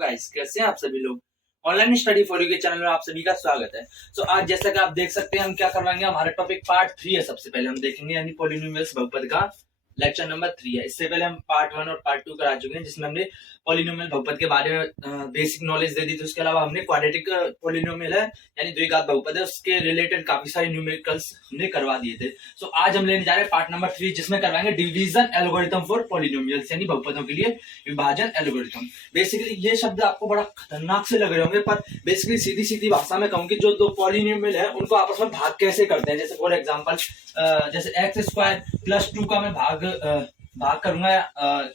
Guys, कैसे हैं आप सभी लोग। ऑनलाइन स्टडी फॉर यू के चैनल में आप सभी का स्वागत है। आज जैसा कि आप देख सकते हैं, हम क्या करवाएंगे, हमारा टॉपिक पार्ट 3 है। सबसे पहले हम देखेंगे यानी पॉलिनोमियल्स बहुपद का लेक्चर नंबर 3 है। इससे पहले हम पार्ट 1 और पार्ट 2 करा चुके हैं, जिसमें हमने पॉलिनोमियल बहुपद के बारे में बेसिक नॉलेज दे दी थी। उसके अलावा हमने क्वाड्रेटिक पॉलिनोमियल है यानी द्विघात बहुपद है, उसके रिलेटेड काफी सारे न्यूमेरिकल्स हमने करवा दिए थे। आज हम लेने जा रहे हैं पार्ट नंबर 3, जिसमें करवाएंगे डिवीजन एल्गोरिथम फॉर पॉलिनोमियल्स यानी बहुपदों के लिए विभाजन एल्गोरिथम। बेसिकली ये शब्द आपको बड़ा खतरनाक से लग रहे होंगे, पर बेसिकली सीधी सीधी भाषा में कहूँ कि जो दो पॉलिनोमियल है उनको आपस में भाग कैसे करते हैं। जैसे फॉर एग्जांपल जैसे एक्स स्क्वायर प्लस 2 का मैं भाग करूंगा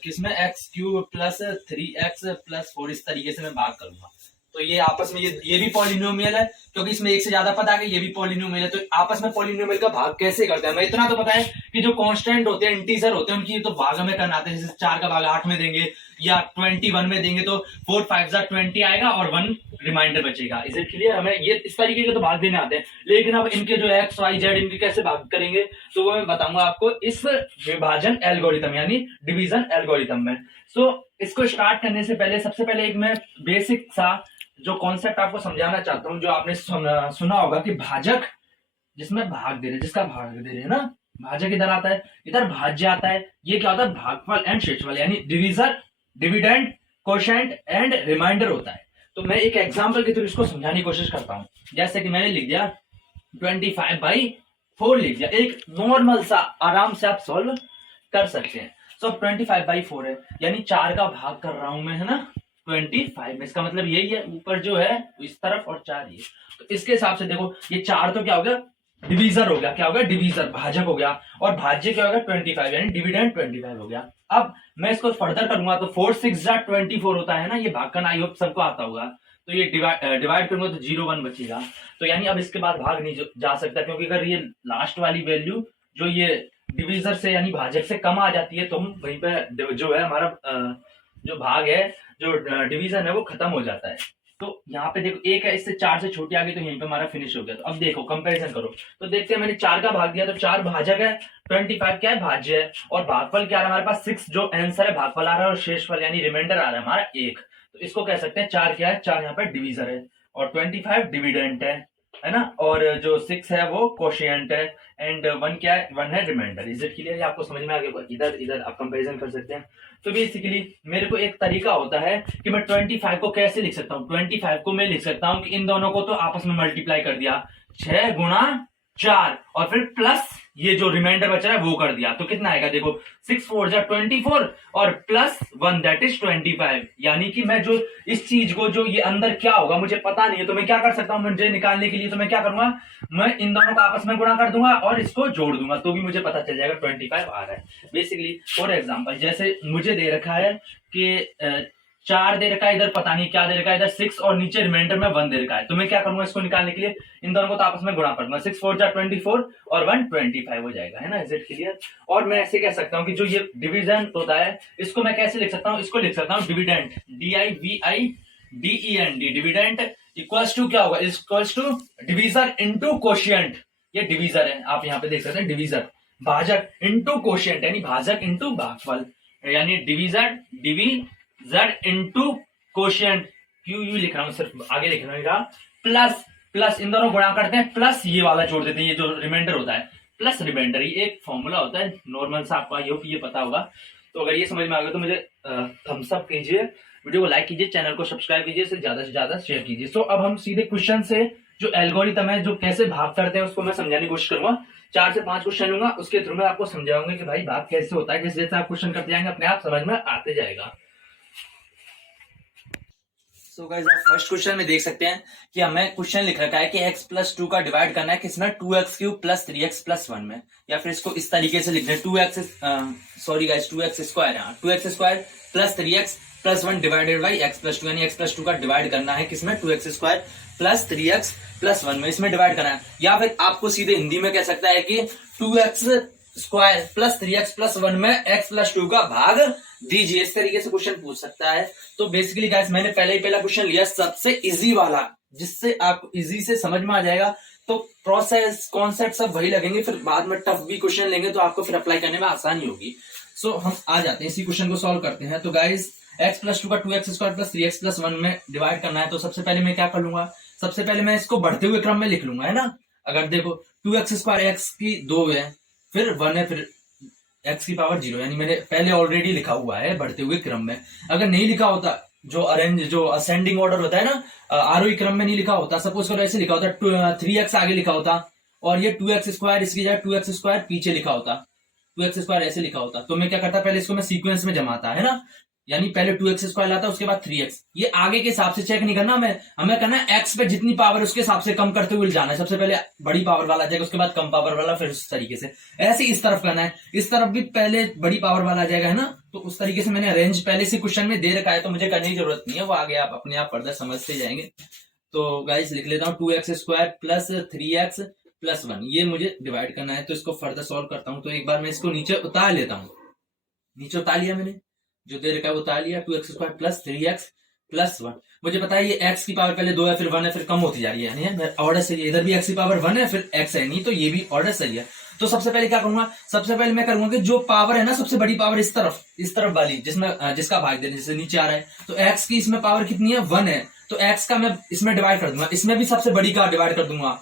किसमें, x cube plus 3x plus 4, इस तरीके से मैं भाग करूंगा। तो ये आपस में ये भी पॉलिनोमियल है, क्योंकि इसमें एक से ज्यादा पद आ गए, ये भी पॉलिनोमियल है। तो आपस में पॉलिनोमियल का भाग कैसे करते हैं, मैं इतना तो पता है कि जो कांस्टेंट होते हैं, इंटीजर होते हैं, उनकी तो भाग हमें करना आता है। जैसे 4 का भाग 8 में देंगे या 21 में देंगे तो 4 5 20 आएगा और 1 रिमाइंडर बचेगा। Is it clear. हमें ये इस तरीके के तो भाग देने आते हैं, लेकिन अब इनके जो एक्स वाई जेड इनके कैसे भाग करेंगे तो वो मैं बताऊंगा आपको इस विभाजन एल्गोरिथम यानी डिवीजन एल्गोरिथम में। इसको स्टार्ट करने से पहले सबसे पहले एक मैं बेसिक सा जो कॉन्सेप्ट आपको समझाना चाहता हूं। जो आपने सुना होगा कि भाजक जिसमें भाग दे रहे, जिसका भाग दे रहे हैं ना, भाजक इधर आता है, इधर भाज्य आता है। ये क्या होता है, भागफल एंड शेषफल यानी divisor, dividend, quotient and remainder होता है। तो मैं एक एग्जांपल के थ्रू इसको समझाने की कोशिश करता हूं। जैसे कि मैंने लिख दिया 25/4 लिख दिया, एक नॉर्मल सा आराम से आप सॉल्व कर सकते हैं। 25/4 है यानी 4 का भाग कर रहा हूं मैं, है ना, 25 में। इसका मतलब यही है, ऊपर जो है इस तरफ और 4 ये। तो इसके हिसाब से देखो, ये 4 तो क्या हो गया, डिवीजर हो गया। क्या हो गया, डिवीजर, भाजक हो गया। और भाज्य क्या हो गया, 25 यानी डिविडेंड 25 हो गया। अब मैं इसको फर्दर करूंगा तो 4 6 24 होता है ना, ये भाग करना आई होप सबको आता होगा। तो ये डिवाइड करूंगा तो 0 1 बचेगा। तो यानी अब इसके बाद भाग नहीं जा सकता, क्योंकि अगर ये लास्ट वाली वैल्यू जो ये डिवीजर से यानी भाजक से कम आ जाती है तो हम वहीं पे जो है हमारा जो भाग है, जो डिवीजन है, वो खत्म हो जाता है। तो यहाँ पे देखो एक है, इससे 4 से छोटी आ गई तो यहीं पे हमारा फिनिश हो गया। तो अब देखो कंपैरिजन करो तो देखते हैं, मैंने 4 का भाग दिया तो 4 भाजक है, 25 क्या है, भाज्य है। और भागफल क्या है हमारे पास, 6 जो आंसर है भागफल आ रहा है, और शेषफल यानी रिमाइंडर आ रहा है हमारा 1। तो इसको कह सकते हैं 4 क्या है, 4 यहाँ पे डिवीजर है और 25 डिविडेंट है ना, और जो 6 है वो कोशिएंट है एंड 1 क्या है, 1 है रिमाइंडर। Is it clear. आपको समझ में आ गया, इधर इधर आप कंपैरिजन कर सकते हैं। तो बेसिकली मेरे को एक तरीका होता है कि मैं 25 को कैसे लिख सकता हूँ। 25 को मैं लिख सकता हूँ कि इन दोनों को तो आपस में मल्टीप्लाई कर दिया, 6 गुणा 4 और फिर प्लस ये जो रिमाइंडर बचा है वो कर दिया। तो कितना आएगा, देखो 6 4 24 और प्लस 1 दैट इज 25। यानी कि मैं जो इस चीज को, जो ये अंदर क्या होगा मुझे पता नहीं है, तो मैं क्या कर सकता हूं, मुझे निकालने के लिए तो मैं क्या करूंगा, मैं इन दोनों को आपस में गुणा कर दूंगा और इसको जोड़ दूंगा, तो भी मुझे पता चल जाएगा 25 आ रहा है। बेसिकली फॉर एग्जाम्पल जैसे मुझे दे रखा है कि 4 दे रखा है, इधर पता नहीं क्या दे रखा है, इधर 6 और नीचे रिमाइंडर में 1 दे रखा है। तो मैं क्या करूंगा, इसको निकालने के लिए इन दोनों को तो आपस में गुणा कर दूंगा, 6 4 24 और 1 25 हो जाएगा, है ना। Is it clear. और मैं ऐसे कह सकता हूँ कि जो ये डिवीजन होता है इसको मैं कैसे लिख सकता हूँ, इसको लिख सकता हूँ dividend, DIVIDENT, dividend equals to क्या होगा, equals to divisor into quotient. ये डिवीजर है, आप यहाँ पे देख सकते हैं डिवीजर, भाजक इंटू कोशिएंट यानी भाजक इंटू भागफल, यानी divisor into quotient. Q U लिख रहा हूं, सिर्फ आगे लिख रहा हूं, प्लस प्लस इन दोनों गुणा करते हैं, प्लस ये वाला जोड़ देते हैं, ये जो रिमाइंडर होता है प्लस रिमाइंडर। ये एक फॉर्मूला होता है नॉर्मल सा, आपको आई होप ये पता होगा। तो अगर ये समझ में आ गया तो मुझे थम्स अप कीजिए, वीडियो को लाइक कीजिए, चैनल को सब्सक्राइब कीजिए, से ज्यादा शेयर कीजिए। सो अब हम सीधे क्वेश्चन से जो एल्गोरिथम है, जो कैसे भाग करते हैं, उसको मैं समझाने की कोशिश करूंगा। 4 से 5 क्वेश्चन लूंगा, उसके थ्रू मैं आपको समझाऊंगा कि भाई भाग कैसे होता है। जैसे जैसे आप क्वेश्चन करते जाएंगे अपने आप समझ में आते जाएगा। सो गाइस, आप फर्स्ट क्वेश्चन में देख सकते हैं कि हमें क्वेश्चन लिख रखा है कि x प्लस 2 का डिवाइड करना है किसमें, 2x³ प्लस 3x प्लस 1 में। या फिर इसको इस तरीके से लिखना है 2x square, 2x square plus 3x plus 1 divided by x plus 2, यानी x प्लस 2 का डिवाइड करना है किसमें, 2x square plus 3x plus 1 में, इसमें डिवाइड करना है। या फिर आपको सीधे हिंदी में कह सकता है कि 2x square plus 3x plus 1 में x प्लस 2 का भाग दीजिए। इस तरीके से क्वेश्चन पूछ सकता है। तो बेसिकली गाइस, मैंने पहला क्वेश्चन लिया सबसे इजी वाला, जिससे आपको इजी से समझ में आ जाएगा। तो प्रोसेस कॉन्सेप्ट सब वही लगेंगे, फिर बाद में टफ भी क्वेश्चन लेंगे तो आपको फिर अप्लाई करने में आसानी होगी। सो हम आ जाते हैं इसी क्वेश्चन को सॉल्व करते हैं। तो गाइस एक्स प्लस टू का 2x² प्लस 3x+1 में डिवाइड करना है, तो सबसे पहले मैं क्या कर लूंगा, सबसे पहले मैं इसको बढ़ते हुए क्रम में लिख लूंगा, है ना। अगर देखो 2x² x की 2 है, फिर 1 है, फिर x की पावर 0, यानी मैंने पहले ऑलरेडी लिखा हुआ है बढ़ते हुए क्रम में। अगर नहीं लिखा होता, जो असेंडिंग ऑर्डर होता है ना, आरोही क्रम में नहीं लिखा होता, सपोज करो ऐसे लिखा होता 3x आगे लिखा होता और ये 2x² इसकी जगह 2x² पीछे लिखा होता, 2x² ऐसे लिखा होता, तो मैं क्या करता, पहले इसको मैं सीक्वेंस में जमाता, है ना, यानी पहले 2x² लाता, उसके बाद 3x। ये आगे के हिसाब से चेक नहीं करना, हमें करना है x पे जितनी पावर उसके हिसाब से कम करते हुए जाना है, सबसे पहले बड़ी पावर वाला आ जाएगा, उसके बाद कम पावर वाला, फिर उस तरीके से ऐसे इस तरफ करना है, इस तरफ भी पहले बड़ी पावर वाला आ जाएगा, है ना। तो उस तरीके से मैंने अरेंज पहले से क्वेश्चन में दे रखा है, तो मुझे करने की जरूरत नहीं है, वो आगे आप अपने आप फर्दर समझते जाएंगे। तो गाइस लिख लेता हूँ 2x² प्लस 3x+1, ये मुझे डिवाइड करना है, तो इसको फर्दर सॉल्व करता हूँ। तो एक बार मैं इसको नीचे उतार लेता हूँ, नीचे उतार लिया मैंने, जो दे रखा है वो उतार लिया, 2x² प्लस 3x+1। मुझे पता है ये x की पावर पहले 2 है, फिर 1 है, फिर कम होती जा रही है, ऑर्डर सही है, इधर भी x की पावर 1 है, फिर x है, नहीं तो ये भी ऑर्डर सही है। तो सबसे पहले क्या करूंगा, सबसे पहले मैं करूंगा कि जो पावर है ना, सबसे बड़ी पावर इस तरफ वाली, जिसका भाग देने जैसे नीचे आ रहा है, तो x की इसमें पावर कितनी है, 1 है, तो x का मैं इसमें डिवाइड कर दूंगा, इसमें भी सबसे बड़ी का डिवाइड कर दूंगा।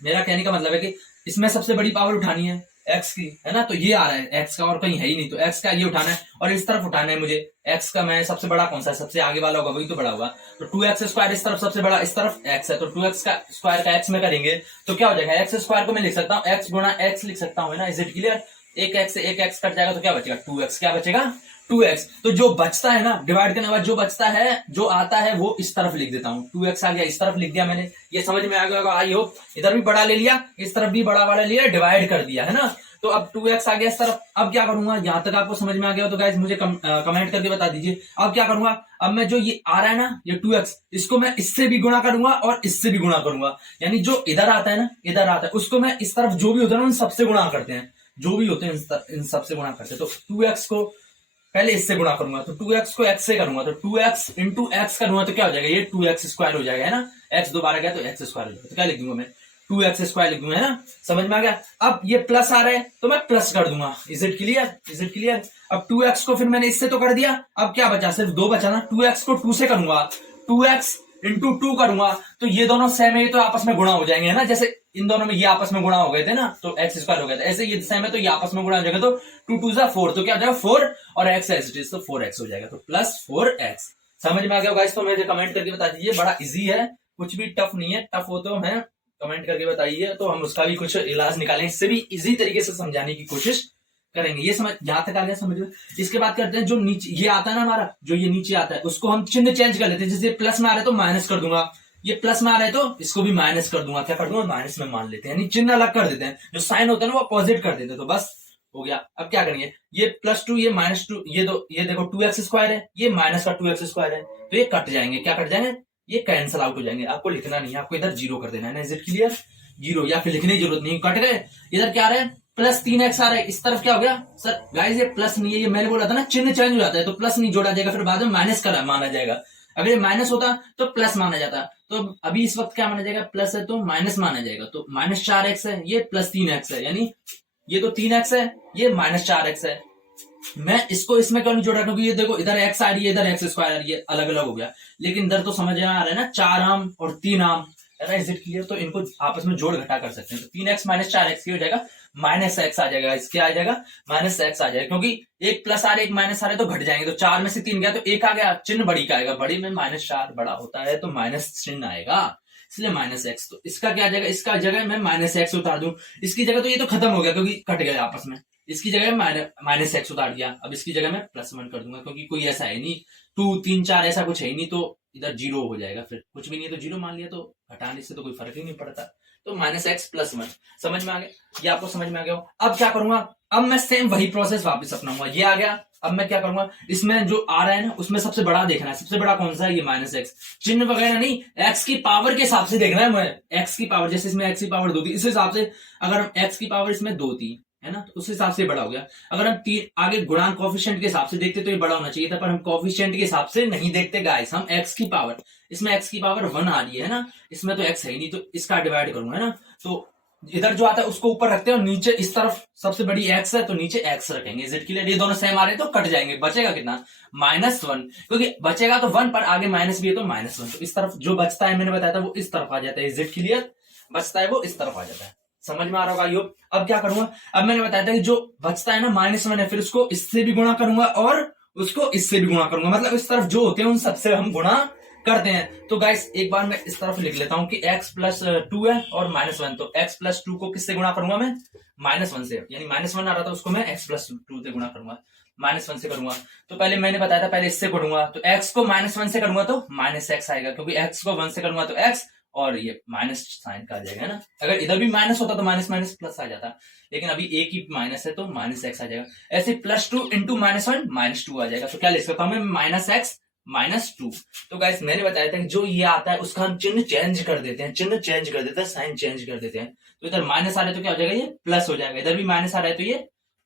मेरा कहने का मतलब है कि इसमें सबसे बड़ी पावर उठानी है x की, है ना, तो ये आ रहा है x का, और कहीं है ही नहीं, तो x का ये उठाना है और इस तरफ उठाना है मुझे। x का मैं सबसे बड़ा कौन सा है, सबसे आगे वाला होगा, वही तो बड़ा होगा, तो 2x² इस तरफ सबसे बड़ा, इस तरफ x है, तो 2x² का x में करेंगे तो क्या हो जाएगा, x² को मैं लिख सकता हूँ x गुणा x लिख सकता हूँ, है ना। इज इट क्लियर, एक x से एक x कट जाएगा तो क्या बचेगा, 2x, क्या बचेगा 2x। तो जो बचता है ना डिवाइड करने के बाद, जो बचता है, जो आता है, वो इस तरफ लिख देता हूँ, 2x आ गया, इस तरफ लिख दिया मैंने, ये समझ में आ गया, आई होप। इधर भी बड़ा ले लिया, इस तरफ भी बड़ा वाला लिया, डिवाइड कर दिया, है ना। तो अब 2x आ गया इस तरफ। अब क्या करूंगा, यहां तक आपको समझ में आ गया तो गाइस मुझे कमेंट करके बता दीजिए। अब क्या करूंगा, अब मैं जो ये आ रहा है ना, ये 2x, इसको मैं इससे भी गुणा करूंगा और इससे भी गुणा करूंगा, यानी जो इधर आता है ना, इधर आता है, उसको मैं इस तरफ जो भी होता है ना, उन सबसे गुणा करते हैं, जो भी होते हैं इन सबसे गुणा करते हैं। तो 2x को पहले इससे गुणा करूंगा, तो 2x को x से करूंगा, तो 2x इंटू x करूंगा तो क्या हो जाएगा, ये 2x² हो जाएगा, है ना। x दोबारा गया तो x² हो जाएगा, तो क्या लिख दूंगा मैं, 2x² लिख दूंगा, है ना। समझ में आ गया। अब ये प्लस आ रहा है तो मैं प्लस कर दूंगा। Is it clear, is it clear. अब 2x को फिर मैंने इससे तो कर दिया, अब क्या बचा, सिर्फ 2 बचा ना, 2x को 2 से करूंगा, 2x इंटू 2 करूंगा, तो ये दोनों सेम है, तो आपस में गुणा हो जाएंगे, है ना। जैसे इन दोनों में ये आपस में गुणा हो गए थे ना, तो x² हो गया था, ऐसे ये सेम है तो ये आपस में गुणा हो जाएगा, तो 2 2 जा 4, तो क्या हो जाएगा 4 और x एज इट इज, तो 4x हो जाएगा, तो प्लस 4x। समझ में आ गया गाइस, तो मुझे कमेंट करके बता दीजिए, बड़ा इजी है, कुछ भी टफ नहीं है, टफ हो तो मैं कमेंट करके बताइए, तो हम उसका भी कुछ इलाज निकालेंगे, इससे भी इजी तरीके से समझाने की कोशिश करेंगे। ये समझ यहां तक आ गया, समझ में। इसके बाद करते हैं, जो नीचे ये आता है ना हमारा, जो ये नीचे आता है, उसको हम चिन्ह चेंज कर लेते हैं। जैसे प्लस में आ रहा है तो माइनस कर दूंगा, ये प्लस में आ रहा है तो इसको भी माइनस कर दूंगा, क्या कर दूंगा, माइनस में मान लेते हैं, यानी चिन्ह अलग कर देते हैं, जो साइन होता है ना वो अपोजिट कर देते हैं, तो बस हो गया। अब क्या करेंगे, ये +2 ये -2, ये देखो 2x² है, ये माइनस का 2x² है, तो ये कट जाएंगे, क्या कट जाएंगे, ये कैंसिल आउट हो जाएंगे। आपको लिखना नहीं है, आपको इधर 0 कर देना है। इज इट क्लियर, 0, या फिर लिखने की जरूरत नहीं, कट गए। इधर क्या आ रहा है, +3x आ रहा है, इस तरफ क्या हो गया सर, गाइस ये प्लस नहीं है, ये मैंने बोला था ना चिन्ह चेंज हो जाता है, तो प्लस नहीं जोड़ा जाएगा, फिर बाद में माइनस का माना जाएगा। अगर ये माइनस होता तो प्लस माना जाता, तो अभी इस वक्त क्या माना जाएगा, प्लस है तो माइनस माना जाएगा, तो -4x है, ये +3x है, यानी ये तो 3x है, ये -4x है। मैं इसको इसमें क्यों नहीं जोड़ा, क्योंकि ये देखो इधर x आ रही है, इधर x² आ रही है, अलग अलग हो गया, लेकिन इधर तो समझ में आ रहा है ना, 4 आम और 3 आम, है ना। इज इट क्लियर, तो इनको आपस में जोड़ घटा कर सकते हैं, तो 3x -4x हो जाएगा, -x आ जाएगा, इसके आ जाएगा -x आ जाएगा, क्योंकि एक प्लस आ रहा है एक माइनस आ रहा है, तो घट जाएंगे, तो 4 में से 3 गया तो 1 आ गया, चिन्ह बड़ी का आएगा, बड़ी में -4 बड़ा होता है, तो माइनस चिन्ह आएगा, इसलिए -x। तो इसका क्या जाएगा, इसका जगह मैं -x उतार दूं, इसकी जगह तो ये तो खत्म हो गया क्योंकि कट गया आपस में, इसकी जगह -x उतार दिया, अब इसकी जगह मैं +1 कर दूंगा, क्योंकि कोई ऐसा है नहीं 2 3 4 ऐसा कुछ है ही नहीं, तो इधर 0 हो जाएगा, फिर कुछ भी नहीं है तो 0 मान लिया, तो घटाने से तो कोई फर्क ही नहीं पड़ता, तो -x +1। समझ में आ गया, ये आपको समझ में आ गया। अब क्या करूंगा, अब मैं सेम वही प्रोसेस वापस अपनाऊंगा, ये आ गया। अब मैं क्या करूंगा, इसमें जो आ रहा है ना उसमें सबसे बड़ा देखना है, सबसे बड़ा कौन सा है, ये -x। चिन्ह वगैरह नहीं, x की पावर के हिसाब से देखना है मुझे, x की पावर, जैसे इसमें x की पावर 2 थी, इस हिसाब से अगर x की पावर इसमें 2 थी, है ना, तो उस हिसाब से बड़ा हो गया। अगर हम 3 आगे गुणांक कोफिशिएंट के हिसाब से देखते तो ये बड़ा होना चाहिए था, पर हम कोफिशिएंट के हिसाब से नहीं देखते गाइस, हम x की पावर, इसमें x की पावर 1 आ रही है ना, इसमें तो x है ही नहीं, तो इसका डिवाइड करूंगा, है ना। तो इधर जो आता है उसको ऊपर रखते हैं और नीचे इस तरफ सबसे बड़ी एक्स है तो नीचे एक्स रखेंगे जेड के लिए। ये दोनों सेम आ रहे हैं तो कट जाएंगे, बचेगा कितना -1, क्योंकि बचेगा तो 1 पर आगे माइनस भी है तो -1। तो इस तरफ जो बचता है मैंने बताया था वो इस तरफ आ जाता है, जेड के लिए बचता है वो इस तरफ आ जाता है। समझ में आ रहा होगा यो। अब क्या करूंगा, अब मैंने बताया था कि जो बचता है ना -1 है, फिर उसको इससे भी गुणा करूंगा और उसको इससे भी गुणा करूंगा, मतलब इस तरफ जो होते हैं उन सबसे हम गुणा करते हैं। तो गाइस एक बार मैं इस तरफ लिख लेता हूं कि x + 2 है और -1, तो x + 2 को किससे गुणा करूंगा मैं -1 से, यानी -1 आ रहा था उसको मैं x + 2 से गुणा करूंगा, -1 से करूंगा। तो पहले मैंने बताया था पहले इससे करूंगा, तो x को -1 से करूंगा तो -x आएगा, क्योंकि x को 1 से करूंगा तो x और ये माइनस साइन का आ जाएगा ना। अगर इधर भी माइनस होता तो माइनस माइनस प्लस आ जाता, लेकिन अभी एक ही माइनस है तो -x आ जाएगा। ऐसे +2 × -1 -2 आ जाएगा। तो क्या लिख सकता हूं मैं -x -2। तो गाइस मैंने बताया था कि जो ये आता है उसका हम चिन्ह चेंज कर देते हैं, चिन्ह चेंज कर देते हैं, साइन चेंज कर देते हैं। तो इधर माइनस आ रहा है तो क्या हो जाएगा, ये प्लस हो जाएगा। इधर भी माइनस आ रहा है तो ये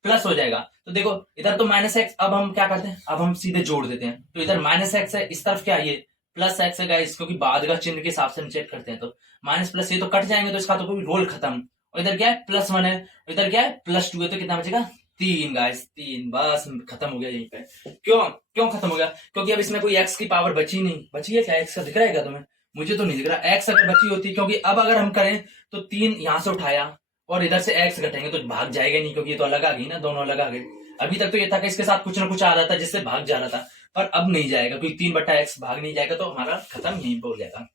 प्लस हो जाएगा। तो देखो इधर तो -x, अब हम क्या करते हैं, अब हम सीधे जोड़ देते हैं। तो इधर -x है, इस तरफ क्या है ये +x है गाइस, क्योंकि बाद का चिन्ह के हिसाब से हम चेक करते हैं। तो माइनस प्लस ये तो कट जाएंगे तो इसका तो कोई रोल खत्म। और इधर क्या है +1 है, इधर क्या है +2 है, तो कितना बचेगा 3 गाइस, 3 बस खत्म हो गया यहीं पे। क्यों खत्म हो गया, क्योंकि अब इसमें कोई x की पावर बची नहीं। बची है क्या, x का दिख रहा है क्या तुम्हें, मुझे तो नहीं दिख रहा x अगर बची होती, क्योंकि अब अगर हम करें तो 3 यहां से उठाया और इधर से x घटेंगे तो भाग जाएगा नहीं, क्योंकि ये तो अलग आ गई ना, दोनों अलग आ गए। अभी तक तो ये था कि इसके साथ कुछ ना कुछ आ रहा था जिससे भाग जा रहा था, पर अब नहीं जाएगा, क्योंकि 3/x भाग नहीं जाएगा तो हमारा खत्म यहीं पर हो जाएगा।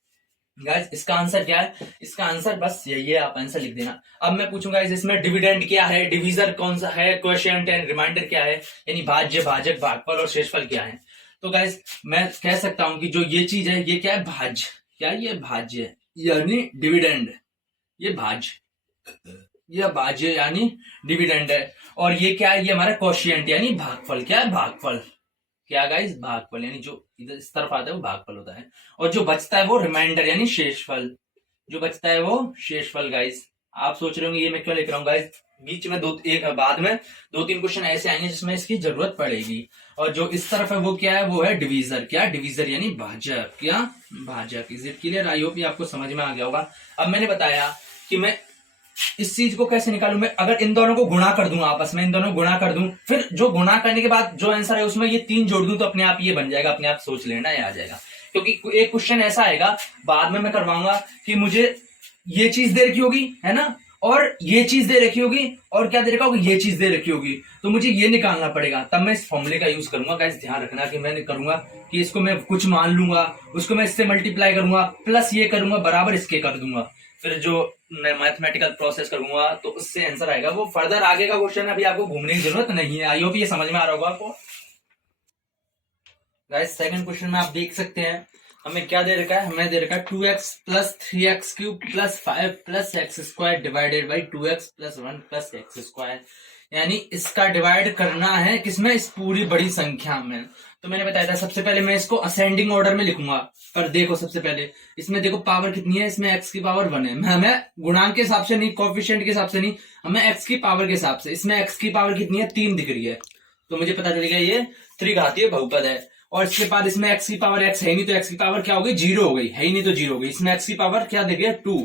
गाइस इसका आंसर क्या है, इसका आंसर बस यही है, आप आंसर लिख देना। अब मैं पूछूंगा इसमें डिविडेंड क्या है, डिवीजर कौन सा है, क्वोशिएंट एंड रिमाइंडर क्या है, यानी भाज्य, भाजक, भागफल और शेषफल क्या है। तो गाइस मैं कह सकता हूं कि जो ये चीज है ये क्या है, भाज्य, क्या ये भाज्य है यानी डिविडेंड, ये भाज्य यानी डिविडेंड है। और ये क्या है, ये हमारा क्वोशिएंट यानी भागफल, क्या है भागफल, क्या गाइस भागफल, यानी जो इधर इस तरफ आता है वो भागफल होता है। और जो बचता है वो रिमाइंडर यानी शेषफल, जो बचता है वो शेषफल। गाइस आप सोच रहे होंगे ये मैं क्यों लिख रहा हूँ, गाइस बीच में बाद में 2-3 क्वेश्चन ऐसे आएंगे जिसमें इसकी जरूरत पड़ेगी। और जो इस तरफ है वो क्या है, वो है डिवीजर, क्या डिवीजर यानी भाजक, क्या भाजक। Is it clear, I hope ये आपको समझ में आ गया होगा। अब मैंने बताया कि मैं इस चीज को कैसे निकालूं, मैं अगर इन दोनों को गुणा कर दूं, आपस में इन दोनों को गुणा कर दूं, फिर जो गुणा करने के बाद जो आंसर है उसमें ये 3 जोड़ दूं तो अपने आप ये बन जाएगा, अपने आप सोच लेना ये आ जाएगा। क्योंकि एक क्वेश्चन ऐसा आएगा बाद में मैं करवाऊंगा कि मुझे ये चीज दे रखी होगी है ना, और ये चीज दे रखी होगी, और क्या दे रखा होगा, ये चीज दे रखी होगी, तो मुझे ये निकालना पड़ेगा, तब मैं इस फॉर्मूले का यूज करूंगा। गाइस ध्यान रखना कि मैं करूंगा कि इसको मैं कुछ मान लूंगा, उसको मैं इससे मल्टीप्लाई करूंगा, प्लस ये करूंगा बराबर इसके कर दूंगा, फिर जो मैं मैथमेटिकल प्रोसेस करूंगा तो उससे आंसर आएगा। वो फर्दर आगे का क्वेश्चन अभी आपको घूमने की जरूरत नहीं है। आई होप ये समझ में आ रहा होगा आपको। गाइस सेकंड क्वेश्चन में आप देख सकते हैं हमें क्या दे रखा है, हमें दे रखा है 2x + 3x³ + 5 + x² divided by 2x + 1 + x², यानी इसका डिवाइड करना है किसमें, इस पूरी बड़ी संख्या में। तो मैंने बताया था सबसे पहले मैं इसको असेंडिंग ऑर्डर में लिखूंगा, पर देखो सबसे पहले इसमें देखो पावर कितनी है, इसमें x की पावर 1 है, हमें गुणांक के हिसाब से नहीं, कोएफिशिएंट के हिसाब से नहीं, हमें x की पावर के हिसाब से। इसमें x की पावर कितनी है, 3 दिख रही है, तो मुझे पता चलेगा ये त्रिघातीय बहुपद है। और इसके बाद इसमें x की पावर x है नहीं, तो x की पावर क्या हो गई, 0 हो गई, है ही नहीं तो 0 हो गई। इसमें x की पावर क्या दे गया 2,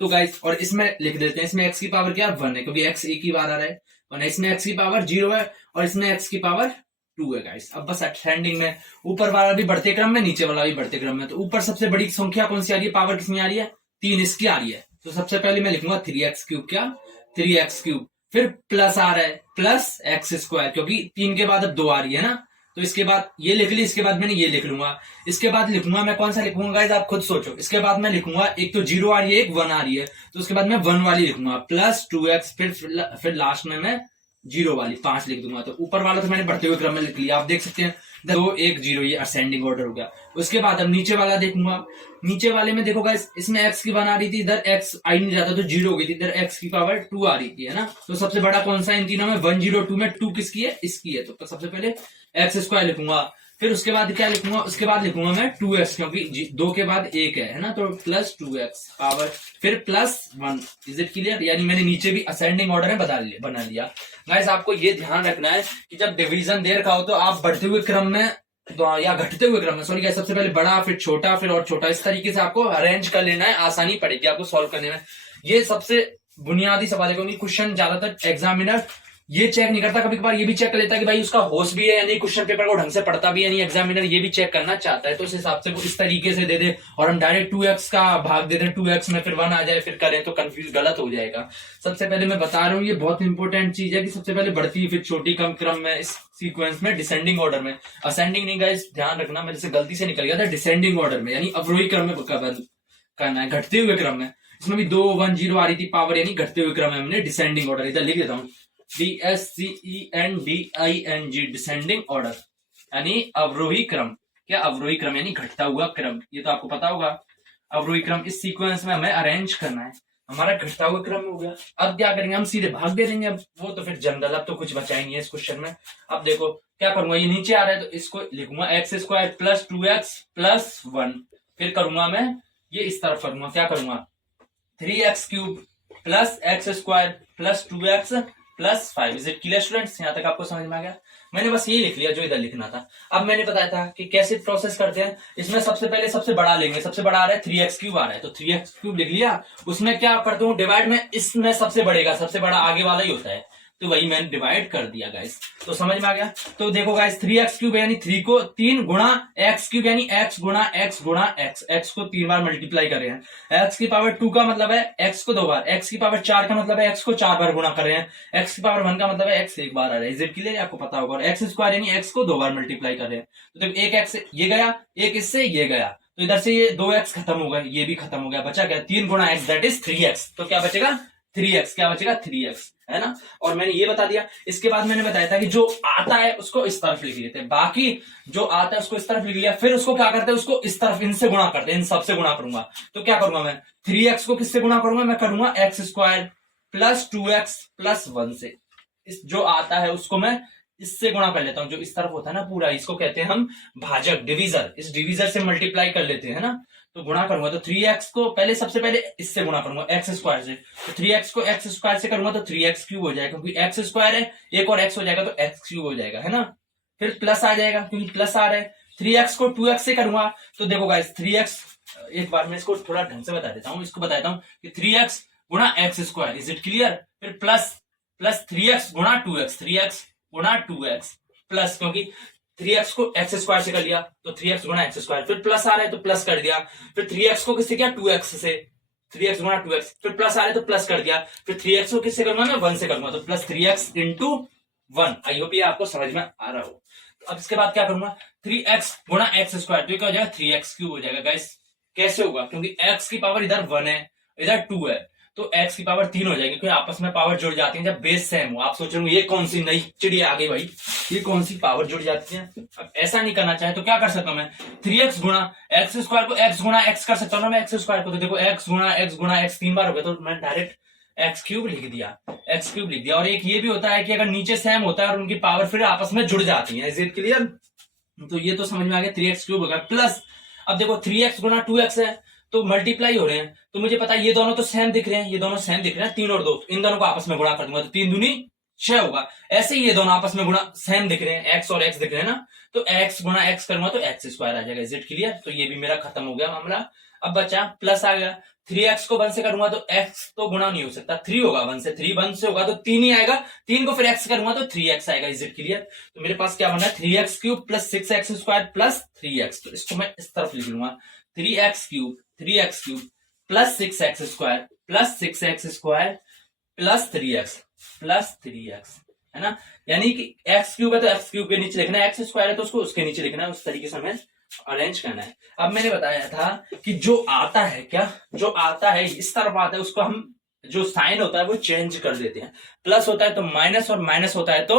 तो गाइस और इसमें लिख देते हैं इसमें x की पावर क्या 1 है, क्योंकि x एक ही बार आ रहा है, और इसमें x की पावर 0 है और इसमें x की पावर 2 है गाइस। अब बस असेंडिंग में ऊपर वाला भी बढ़ते क्रम में, नीचे वाला भी बढ़ते क्रम में। तो ऊपर सबसे बड़ी संख्या कौन सी आ रही है, पावर किसमें आ रही है, 3 इसकी आ रही है, तो सबसे पहले मैं लिखूंगा 3x³, क्या 3x³, फिर प्लस आ रहा है प्लस x², क्योंकि 3 के बाद अब 2 आ रही है ना, तो इसके बाद ये लिख ली, इसके बाद मैंने ये लिख लूंगा। इसके बाद लिखूंगा मैं कौन सा लिखूंगा गाइस, आप खुद सोचो। इसके बाद मैं लिखूंगा एक तो 0 आ रही है, एक 1 आ रही है, तो उसके बाद मैं 1 वाली लिखूंगा प्लस 2x, फिर लास्ट में मैं 0 वाली 5 लिख दूंगा। तो ऊपर वाला तो मैंने बढ़ते हुए क्रम में लिख लिया, आप देख सकते हैं 2 1 0, ये असेंडिंग ऑर्डर हो गया। उसके बाद अब नीचे वाला देखूंगा, नीचे वाले में देखो गाइस इसमें x की 1 आ रही थी, इधर x आई नहीं जाता तो 0 हो गई थी, इधर x की पावर 2 आ रही थी है ना। तो सबसे बड़ा कौन सा इन तीनों में, 1 0 2 में 2 किसकी है, इसकी है, तो सबसे पहले x² लिखूंगा। फिर उसके बाद क्या लिखूंगा, उसके बाद लिखूंगा मैं 2x, क्योंकि 2 के बाद 1 है ना, तो प्लस 2x पावर, फिर प्लस 1। इज इट क्लियर, यानी मैंने नीचे भी असेंडिंग ऑर्डर में बना लिया। गाइस आपको ये ध्यान रखना है कि जब डिवीजन दे रखा हो तो आप बढ़ते हुए क्रम में या घटते हुए क्रम में, सॉरी गाइस, सबसे पहले बड़ा फिर छोटा फिर और छोटा, इस तरीके से आपको अरेंज कर लेना है, आसानी पड़ेगी आपको सॉल्व करने में। ये सबसे बुनियादी सवाल है, क्योंकि क्वेश्चन ज्यादातर एग्जामिनर ये चेक नहीं करता, कभी कभार ये भी चेक कर लेता है कि भाई उसका होश भी है यानी क्वेश्चन पेपर को ढंग से पढ़ता भी है नहीं, एग्जामिनर ये भी चेक करना चाहता है, तो उस हिसाब से वो इस तरीके से दे दे और हम डायरेक्ट 2x का भाग दे दें, 2x में फिर 1 आ जाए फिर करें तो कंफ्यूज गलत हो जाएगा। सबसे पहले मैं बता रहा हूँ ये बहुत इंपॉर्टेंट चीज है कि सबसे पहले बढ़ती फिर छोटी कम क्रम में, इस सीक्वेंस में डिसेंडिंग ऑर्डर में, असेंडिंग नहीं गाइस ध्यान रखना, मेरे से गलती से निकल गया था, डिसेंडिंग ऑर्डर में यानी अवरोही क्रम में करना है, घटते हुए क्रम में। इसमें भी 2 1 0 आ रही थी पावर यानी घटते हुए क्रम में, हमने डिसेंडिंग ऑर्डर इधर लिख देता हूँ DSCENDING डिसेंडिंग ऑर्डर यानी अवरोही क्रम। क्या अवरोही क्रम यानी घटता हुआ क्रम, ये तो आपको पता होगा। अवरोही क्रम इस सीक्वेंस में हमें अरेंज करना है, हमारा घटता हुआ क्रम हो गया। अब क्या करेंगे हम सीधे भाग दे देंगे, अब वो तो फिर जनरल, अब तो कुछ बचा ही नहीं है इस क्वेश्चन में। अब देखो क्या करूंगा, ये नीचे आ रहा है तो इसको लिखूंगा x² प्लस 2x प्लस 1, फिर करूंगा मैं ये इस तरफ करूंगा, क्या करूंगा 3x³ plus x² plus 2x plus 5। Is it clear students, यहां तक आपको समझ में आ गया? मैंने बस ये लिख लिया जो इधर लिखना था। अब मैंने बताया था कि कैसे प्रोसेस करते हैं, इसमें सबसे पहले सबसे बड़ा लेंगे, सबसे बड़ा आ रहा है 3x³ आ रहा है तो 3x³ लिख लिया, उसमें क्या करता हूँ डिवाइड में, इसमें सबसे बड़ेगा, सबसे बड़ा आगे वाला ही होता है तो वही मैंने डिवाइड कर दिया गाइस, तो समझ में आ गया। तो देखो गाइस 3x³ यानी 3 को 3 गुणा x³ यानी x गुणा x गुणा x, x को 3 बार मल्टीप्लाई कर रहे हैं, x की पावर 2 का मतलब है x को 2 बार, x की पावर 4 का मतलब है x को 4 बार गुणा कर रहे हैं, x की पावर 1 का मतलब है x 1 बार आ रहा है, इज इट क्लियर? आपको पता होगा। और x² यानी x को 2 बार मल्टीप्लाई कर रहे हैं, तो देखो एक x ये गया, एक इससे ये गया, तो इधर से ये 2x खत्म हो गया, ये भी खत्म हो गया, बचा क्या 3 गुणा x दैट इज 3x, तो क्या बचेगा 3x, क्या बचेगा 3x, है ना। और मैंने ये बता दिया, इसके बाद मैंने बताया था कि जो आता है उसको इस तरफ लिख लेते हैं, बाकी जो आता है उसको इस तरफ लिख लिया, फिर उसको क्या करते हैं, उसको इस तरफ इनसे गुणा करते हैं, इन सबसे गुणा करूंगा। तो क्या करूंगा मैं 3x को किससे गुणा करूंगा, मैं करूंगा x² प्लस 2x प्लस 1 से, इस जो आता है उसको मैं इससे गुणा कर लेता हूं, जो इस तरफ होता है ना पूरा, इसको कहते हैं हम भाजक, डिविजर, इस डिविजर से मल्टीप्लाई कर लेते हैं ना, तो गुणा करूंगा तो 3x को पहले सबसे पहले इससे गुणा करूंगा x² से, तो 3x को x² से करूंगा तो 3x³ हो जाएगा, क्योंकि x² है, एक और x हो जाएगा तो x³ हो जाएगा, है ना। फिर प्लस आ जाएगा क्योंकि प्लस आ रहा है, 3x को 2x से करूंगा तो देखो गाइस 3x, एक बार मैं इसको थोड़ा ढंग से बता देता हूँ, इसको बताता हूँ कि 3x गुणा x², इज इट क्लियर, फिर प्लस 3x गुणा 2x, 3x गुणा 2x प्लस, क्योंकि 3x को x² से कर लिया तो 3x गुणा x², फिर प्लस आ रहा है तो प्लस कर दिया, फिर 3x को किससे किया 2x से, 3x गुणा 2x, फिर प्लस आ रहा है तो प्लस कर दिया, फिर 3x को किससे करूंगा मैं 1 से करूंगा, तो plus 3x into 1। I hope ये आपको समझ में आ रहा हो। तो अब इसके बाद क्या करूंगा 3x गुणा x², तो ये क्या हो जाएगा 3x³ हो जाएगा गाइस। कैसे होगा, क्योंकि x की पावर इधर 1 है इधर 2 है, तो x की पावर 3 हो जाएगी, क्योंकि आपस में पावर जुड़ जाती है जब बेस सेम हो। आप सोच रहे हो ये कौन सी नई चिड़िया आ गई भाई, ये कौन सी पावर जुड़ जाती है। अब ऐसा नहीं करना चाहे तो क्या कर सकता हूं मैं 3x गुणा x² को x गुणा x कर सकता हूँ ना मैं x² को, तो देखो x गुणा x 3 बार हो गया, तो मैं डायरेक्ट x³ लिख दिया, x³ लिख दिया। और एक ये भी होता है कि अगर नीचे सेम होता है और उनकी पावर फिर आपस में जुड़ जाती है, इज इट क्लियर? तो ये तो समझ में आ गया 3x³ होगा। प्लस अब देखो 3x गुणा 2x है तो मल्टीप्लाई हो रहे हैं, तो मुझे पता है ये दोनों तो सेम दिख रहे हैं, ये दोनों सेम दिख रहे हैं 3 और 2, इन दोनों को आपस में गुणा कर दूंगा तो 3 दूनी 6 होगा। ऐसे ही ये दोनों आपस में गुणा सेम दिख रहे हैं, x और x दिख रहे हैं ना, तो x गुणा x करूंगा तो x² आ जाएगा, इज इट क्लियर? तो ये भी मेरा खत्म हो गया मामला। अब बचा प्लस आ गया, 3x को 1 से करूंगा तो x तो गुणा नहीं हो सकता, 3 होगा 1 से, 3 1 से होगा तो 3 ही आएगा, 3 को फिर x करूंगा तो 3x आएगा, इज इट क्लियर? तो मेरे पास क्या बना है 3x³ plus 6x² plus 3x, तो इसको मैं इस तरफ लिख लूंगा 3x³ plus 6x² plus 6x² plus 3x, है ना। यानी कि x³ है तो x³ के नीचे लिखना है, x² है तो उसको उसके नीचे लिखना है, उस तरीके से हमें अरेंज करना है। अब मैंने बताया था कि जो आता है क्या, जो आता है इस तरफ आता है उसको हम जो साइन होता है वो चेंज कर देते हैं, प्लस होता है तो माइनस और माइनस होता है तो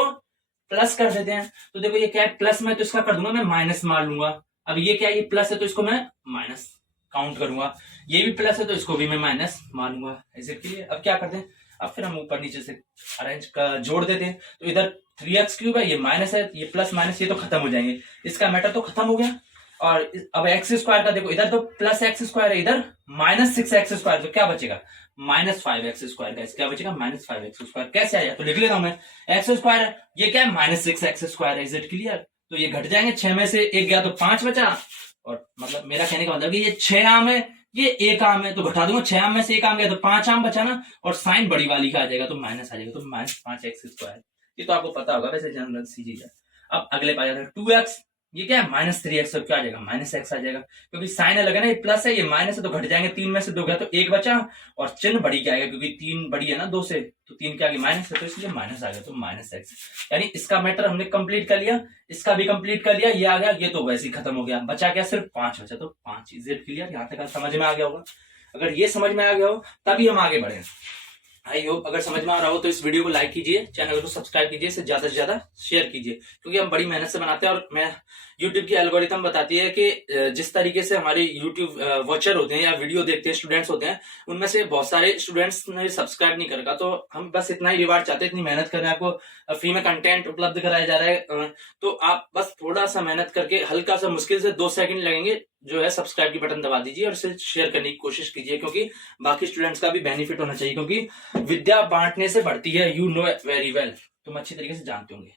प्लस कर देते हैं। तो देखो ये क्या है प्लस में तो इसका कर दूंगा मैं माइनस मार लूंगा, अब ये क्या है ये प्लस है तो इसको मैं माइनस काउंट करूंगा, ये भी प्लस है तो इसको भी मैं माइनस मानूंगा, ऐसे के लिए। अब क्या करते हैं, अब फिर हम ऊपर नीचे से अरेंज कर जोड़ देते हैं, तो इधर 3x³ है, ये माइनस है, ये प्लस माइनस ये तो खत्म हो जाएंगे, इसका मैटर तो खत्म हो गया। और अब x² का देखो इधर तो प्लस x² है, इधर माइनस 6x², तो क्या बचेगा माइनस 5x², क्या बचेगा माइनस 5x²। कैसे आया तो लिख लेता हूं मैं, x² ये क्या है minus 6x², is it clear? तो ये घट जाएंगे, 6 में से 1 गया तो 5 बचा, और मतलब मेरा कहने का मतलब कि ये 6 आम है, ये एक आम है तो घटा दूंगा, 6 आम में से एक आम गया तो 5 आम बचा ना, और साइन बड़ी वाली का आ जाएगा तो माइनस आ जाएगा, तो -5x²। ये तो आपको पता होगा वैसे, जनरल सी चीज है। अब अगले पास जाता है 2x, ये क्या है -3x, तो क्या आ जाएगा -x आ जाएगा, क्योंकि साइन अलग है ना, ये प्लस है ये माइनस है, तो घट जाएंगे, 3 में से 2 गया तो 1 बचा, और चिन्ह बड़ी क्या आएगा, क्योंकि 3 बड़ी है ना 2 से, तो 3 के आगे माइनस है, तो इसलिए माइनस आ गया, तो -x। यानी इसका मैटर हमने कंप्लीट कर लिया, इसका भी कंप्लीट कर लिया, ये आ गया, ये तो वैसे ही खत्म हो गया, बचा क्या, सिर्फ 5 बचा, तो 5 इज इट क्लियर। यहाँ तक समझ में आ गया होगा, अगर ये समझ में आ गया हो तभी हम आगे बढ़े। आई होप अगर समझ में आ रहा हो तो इस वीडियो को लाइक कीजिए, चैनल को सब्सक्राइब कीजिए, इसे ज्यादा से ज्यादा शेयर कीजिए, क्योंकि हम बड़ी मेहनत से बनाते हैं, और मैं यूट्यूब की एल्गोरिथम बताती है कि जिस तरीके से हमारे यूट्यूब वॉचर होते हैं या वीडियो देखते हैं स्टूडेंट्स होते हैं, उनमें से बहुत सारे स्टूडेंट्स ने सब्सक्राइब नहीं करेगा, तो हम बस इतना ही रिवार्ड चाहते हैं, इतनी मेहनत कर रहे हैं, आपको फ्री में कंटेंट उपलब्ध कराया जा रहा है, तो आप बस थोड़ा सा मेहनत करके, हल्का सा, मुश्किल से 2 सेकंड लगेंगे, जो है सब्सक्राइब की बटन दबा दीजिए और इसे शेयर करने की कोशिश कीजिए, क्योंकि बाकी स्टूडेंट्स का भी बेनिफिट होना चाहिए, क्योंकि विद्या बांटने से बढ़ती है, यू नो वेरी वेल, तुम अच्छी तरीके से जानते होंगे।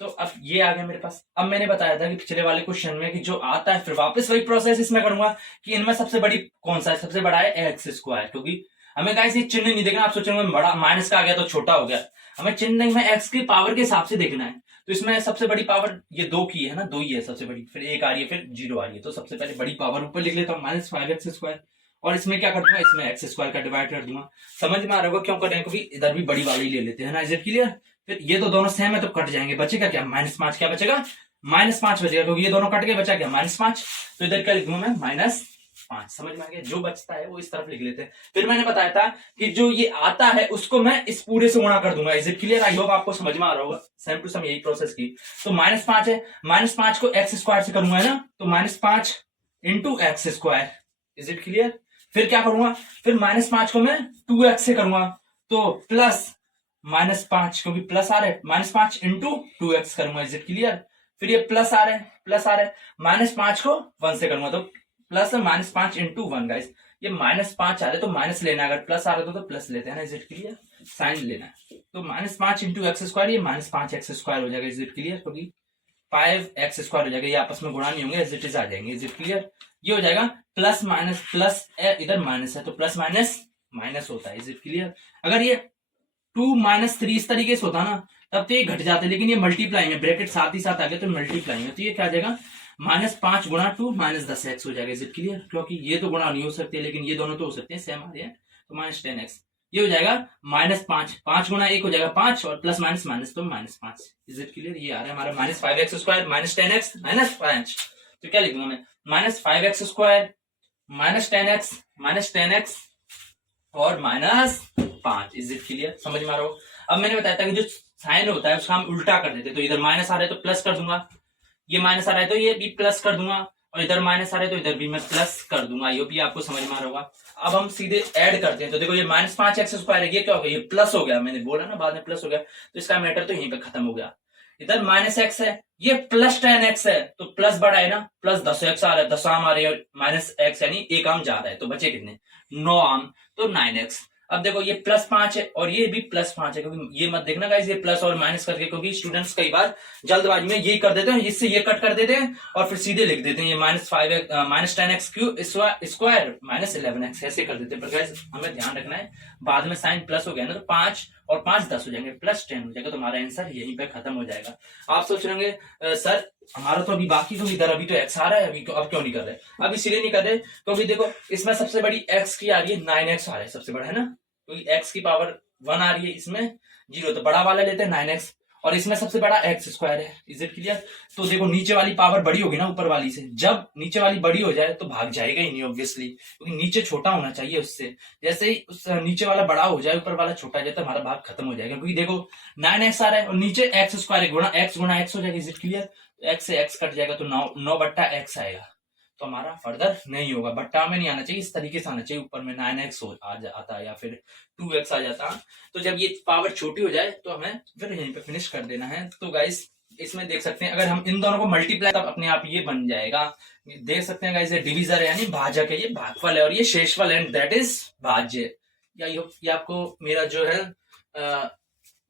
तो अब ये आ गया मेरे पास। अब मैंने बताया था कि पिछले वाले क्वेश्चन में कि जो आता है फिर वापस वही प्रोसेस इसमें करूंगा कि इनमें सबसे बड़ी कौन सा है, सबसे बड़ा है x², क्योंकि हमें गाइस ये चिन्ह नहीं देखना, आप सोचेंगे बड़ा माइनस का आ गया तो छोटा हो गया, हमें चिन्ह नहीं, में x की पावर के हिसाब से देखना है, तो इसमें सबसे बड़ी पावर ये 2 की है ना, 2 ही है सबसे बड़ी, फिर 1 आ रही है, फिर 0 आ रही है, तो सबसे पहले बड़ी पावर ऊपर लिख लेता हूँ -5x², और इसमें क्या कर दूंगा, इसमें x² का डिवाइड कर दूंगा। समझ में आ रहा होगा क्यों कर रहे हैं, क्योंकि इधर भी बड़ी वाली ले लेते हैं ना, इज इट क्लियर। फिर ये तो दोनों सेम है तो कट जाएंगे, बचेगा क्या, -5, क्या बचेगा, -5 बचेगा, क्योंकि ये दोनों कट गए, बचा क्या -5, तो इधर क्या लिख दूंगा मैं -5। समझ में आ गया, जो बचता है वो इस तरफ लिख लेते हैं। फिर मैंने बताया था कि जो ये आता है उसको मैं इस पूरे से गुणा कर दूंगा, is it clear. I hope आपको समझ में आ रहा होगा, सेम टू सेम यही प्रोसेस की। तो -5 है, -5 को x² से करूंगा है ना, तो -5 into x², is it clear. फिर क्या करूंगा, फिर -5 को मैं 2x से करूंगा, तो प्लस -5, क्योंकि प्लस आ रहा है, -5 इंटू 2x करूंगा, इज इट क्लियर। फिर ये प्लस आ रहा है, -5 को 1 से करूंगा, तो प्लस -5 इंटू 1 गाइस, ये -5 आ रहा है तो माइनस लेना, अगर प्लस आ रहा तो प्लस लेते हैं ना, इज इट क्लियर, साइन लेना है। तो -5 इंटू x², ये -5x² हो जाएगा, इज इट क्लियर, क्योंकि 5x² हो जाएगा, ये आपस में गुणा नहीं होंगे, एज इट इज आ जाएंगे, इज इट क्लियर। ये हो जाएगा प्लस माइनस प्लस, इधर माइनस है तो प्लस माइनस माइनस होता है, इज इट क्लियर। अगर ये 2 -3 इस तरीके से होता ना, तब तो ये घट जाते, लेकिन ये मल्टीप्लाई में ब्रैकेट साथ ही साथ आ गया तो मल्टीप्लाई में, तो ये क्या आ जाएगा, -5 गुणा 2 -10x हो जाएगा, इज इट क्लियर। क्योंकि ये तो गुणा नहीं हो सकते, लेकिन ये दोनों तो हो सकते हैं, सेम आ रहे हैं, तो -10x। ये हो जाएगा -5, 5 गुणा 1 हो जाएगा 5, और प्लस माइनस माइनस तो -5, इज इट क्लियर। ये आ रहा है हमारा -5x² -10x -5, तो क्या लिखूंगा मैं, -5x² -10x और -5, इज इट क्लियर, समझ में आ रहा हो। अब मैंने बताया था कि जो साइन होता है उसका हम उल्टा कर देते, तो इधर माइनस आ रहा है तो प्लस कर दूंगा, ये माइनस आ रहा है तो ये भी प्लस कर दूंगा, और इधर माइनस आ रहा है तो इधर भी मैं प्लस कर दूंगा, ये भी आपको समझ में आ रहा होगा। अब हम सीधे ऐड करते हैं, तो देखो ये -5x² है, ये क्या हो गया, ये प्लस हो गया, मैंने बोला ना बाद में प्लस हो गया, तो इसका मैटर तो यहीं पे खत्म हो गया। इधर -x है, ये +10x है, तो प्लस बड़ा है ना, प्लस 10x आ रहा है, 10 आम आ रही है, -x यानी 1 आम जा रहा है, तो बचे कितने, 9 आम, तो 9x। अब देखो ये +5 है और ये भी +5 है, क्योंकि ये मत देखना गाइस ये प्लस और माइनस करके, क्योंकि स्टूडेंट्स कई बार जल्दबाजी में यही कर देते हैं, इससे ये कट कर देते हैं और फिर सीधे लिख देते हैं ये -10x³ -11x ऐसे कर देते हैं। पर गाइस हमें ध्यान रखना है, बाद में साइन प्लस हो गया ना, तो 5 और 5 10 हो जाएंगे, +10 हो जाएगा, तो हमारा आंसर यहीं पे खत्म हो जाएगा। आप सोच रहे होंगे सर हमारा तो अभी बाकी तो इधर अभी तो x आ रहा है, अभी तो अब क्यों नहीं कर रहे, अब इसलिए नहीं कर रहे क्योंकि देखो इसमें सबसे बड़ी x की आ रही है, 9x आ रहा है सबसे बड़ा, है ना, क्योंकि x की पावर 1 आ रही है, इसमें 0, तो बड़ा वाला लेते हैं 9x, और इसमें सबसे बड़ा x² है, इज इट क्लियर। तो देखो नीचे वाली पावर बड़ी होगी ना ऊपर वाली से, जब नीचे वाली बड़ी हो जाए तो भाग जाएगा ही नहीं ऑब्वियसली, क्योंकि नीचे छोटा होना चाहिए उससे, जैसे ही उस नीचे वाला बड़ा हो जाए ऊपर वाला छोटा हो जाए तो हमारा भाग खत्म हो जाएगा, क्योंकि देखो 9x आ रहा है और नीचे x² गुणा x हो जाएगा, इज इट क्लियर। x से x कट जाएगा तो 9/x आएगा, तो हमारा फर्दर नहीं होगा, बट्टा में नहीं आना चाहिए, इस तरीके से आना चाहिए, ऊपर में 9x आता है या फिर 2x आ जाता। तो जब ये पावर छोटी हो जाए तो हमें फिर यहीं पे फिनिश कर देना है। तो गाइस इसमें देख सकते हैं अगर हम इन दोनों को मल्टीप्लाई तब अपने आप ये बन जाएगा, देख सकते हैं गाइस ये डिविजर है यानी भाजक है, ये भागफल है, और ये शेषफल है, दैट इज भाज्य। ये आपको मेरा जो है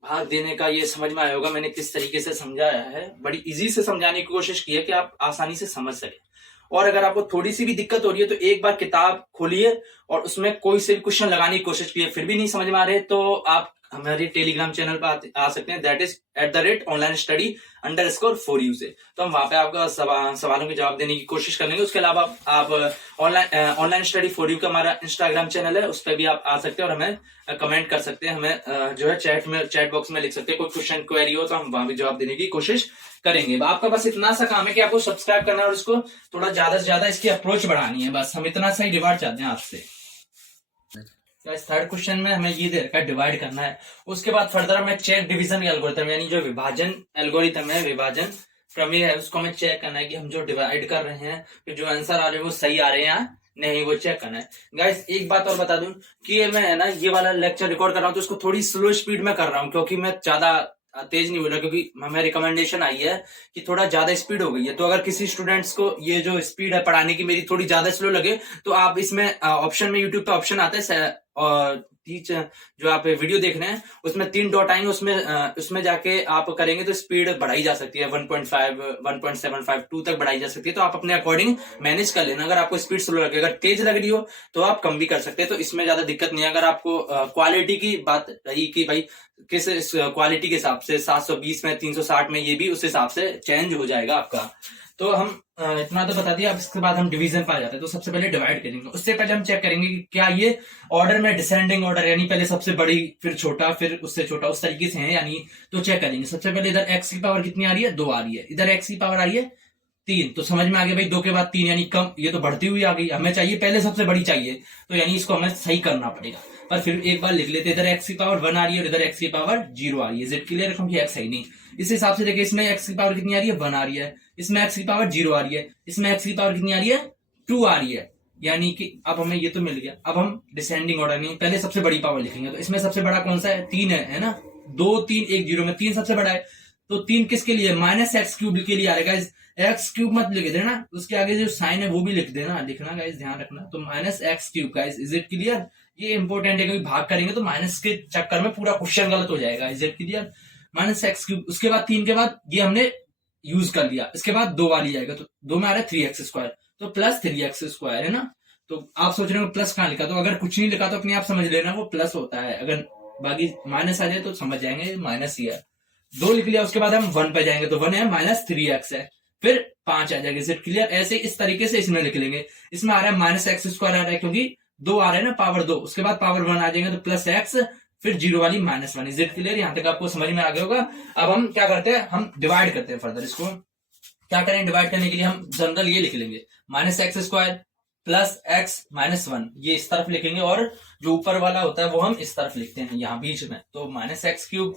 भाग देने का ये समझ में आया होगा, मैंने किस तरीके से समझाया है, बड़ी इजी से समझाने की कोशिश की है कि आप आसानी से समझ सके। और अगर आपको थोड़ी सी भी दिक्कत हो रही है तो एक बार किताब खोलिए और उसमें कोई से भी क्वेश्चन लगाने की कोशिश कीजिए, फिर भी नहीं समझ में आ रहे तो आप हमारे टेलीग्राम चैनल पर आ सकते हैं, दैट इज @online_study_4u से। तो हम वहां पे आपका सवालों के जवाब देने की कोशिश करेंगे। उसके अलावा आप ऑनलाइन स्टडी फॉर यू का हमारा इंस्टाग्राम चैनल है, उस पर भी आप आ सकते हैं और हमें कमेंट कर सकते हैं, हमें जो है चैट बॉक्स में लिख सकते हैं, कोई क्वेश्चन क्वेरी हो तो हम वहां भी जवाब देने की कोशिश करेंगे। आपका बस इतना सा काम है कि आपको सब्सक्राइब करना है और इसको थोड़ा ज्यादा से ज्यादा इसकी अप्रोच बढ़ानी है, बस हम इतना सा ही रिवार्ड चाहते हैं आपसे। थर्ड क्वेश्चन में हमें ये दे रखा है डिवाइड करना है, उसके बाद फर्दर हमें चेक डिवीजन एल्गोरिथम यानी जो विभाजन एल्गोरिथम है, विभाजन प्रमेय है, उसको हमें चेक करना है कि हम जो डिवाइड कर रहे हैं तो जो आंसर आ रहे हैं वो सही आ रहे हैं या नहीं, वो चेक करना है। गाइस एक बात और बता दूं कि मैं है ना ये वाला लेक्चर रिकॉर्ड कर रहा हूँ तो उसको थोड़ी स्लो स्पीड में कर रहा हूँ, क्योंकि मैं ज्यादा तेज नहीं बोल रहा, क्योंकि हमें रिकमेंडेशन आई है कि थोड़ा ज्यादा स्पीड हो गई है। तो अगर किसी स्टूडेंट्स को ये जो स्पीड है पढ़ाने की मेरी थोड़ी ज्यादा स्लो लगे तो आप इसमें ऑप्शन में यूट्यूब पे ऑप्शन आता है और जो आप वीडियो देख रहे हैं उसमें 3 डॉट आएंगे, उसमें जाके आप करेंगे तो स्पीड बढ़ाई जा सकती है, 1.5 1.75 2 तक बढ़ाई जा सकती है। तो आप अपने अकॉर्डिंग मैनेज कर लेना, अगर आपको स्पीड स्लो लगे, अगर तेज लग रही हो तो आप कम भी कर सकते हैं, तो इसमें ज्यादा दिक्कत नहीं है। अगर आपको क्वालिटी की बात रही कि भाई किस क्वालिटी के हिसाब से 720 में 360 में, ये भी उस हिसाब से चेंज हो जाएगा आपका। तो हम इतना तो बता दिया। अब इसके बाद हम डिवीजन पर आ जाते हैं, तो सबसे पहले डिवाइड करेंगे। उससे पहले हम चेक करेंगे कि क्या ये ऑर्डर में डिसेंडिंग ऑर्डर यानी पहले सबसे बड़ी फिर छोटा फिर उससे छोटा उस तरीके से है यानी, तो चेक करेंगे। सबसे पहले इधर x की पावर कितनी आ रही है, 2 आ रही है, इधर x की पावर आ रही है 3, तो समझ में आ गया भाई 2 के बाद 3 यानी कम, ये तो बढ़ती हुई आ गई, हमें चाहिए पहले सबसे बड़ी चाहिए, तो यानी इसको हमें सही करना पड़ेगा। पर फिर एक बार लिख लेते, इधर x की पावर 1 आ रही है और इधर x की पावर 0 आ रही है, z क्लियर रखूं कि x है ही नहीं। इस हिसाब से देखिए इसमें x की पावर कितनी आ रही है, 1 आ रही है, इसमें x की पावर 0 आ रही है, इसमें x की पावर कितनी आ रही है, 2 आ रही है, यानी कि अब हमें ये तो मिल गया। अब हम डिसेंडिंग ऑर्डर नहीं, पहले सबसे बड़ी पावर लिखेंगे, तो इसमें सबसे बड़ा कौन सा है, 3 है ना, 2 3 1 0 में 3 सबसे बड़ा है, तो 3 किसके लिए, -x³ के लिए आ रहेगा। x³ मत लिख देना, उसके आगे जो साइन है वो भी लिख देना, लिखना गाइस ध्यान रखना। तो -x³ guys, is it clear, ये इंपॉर्टेंट है, क्योंकि भाग करेंगे तो माइनस के चक्कर में पूरा क्वेश्चन गलत हो जाएगा। इज इट क्लियर, -x³, उसके बाद 3 के बाद ये हमने यूज कर लिया, इसके बाद 2 वाली जाएगा, तो 2 में आ रहा है 3x², तो +3x² है ना। तो आप सोच रहे हो प्लस कहां लिखा, तो अगर कुछ नहीं लिखा तो अपने आप समझ लेना वो प्लस होता है, अगर बाकी माइनस आ जाए तो समझ जाएंगे माइनस ही है। 2 लिख लिया, उसके बाद हम 1 पे जाएंगे, तो 1 है -3x है, फिर 5 आ जाएगा। इज इट क्लियर, ऐसे इस तरीके से इसमें लिख लेंगे। इसमें आ रहा है -x² आ रहा है, क्योंकि 2 आ रहा है ना, पावर 2, उसके बाद पावर 1 आ जाएंगे, तो +x फिर 0 वाली -1। इज इट क्लियर, यहां तक आपको समझ में आ गया होगा। अब हम क्या करते हैं, हम डिवाइड करते हैं फर्दर। इसको क्या करें, डिवाइड करने के लिए हम जनरल ये लिख लेंगे, -x² +x -1, ये इस तरफ लिखेंगे, और जो ऊपर वाला होता है वो हम इस तरफ लिखते हैं यहाँ बीच में, तो -x³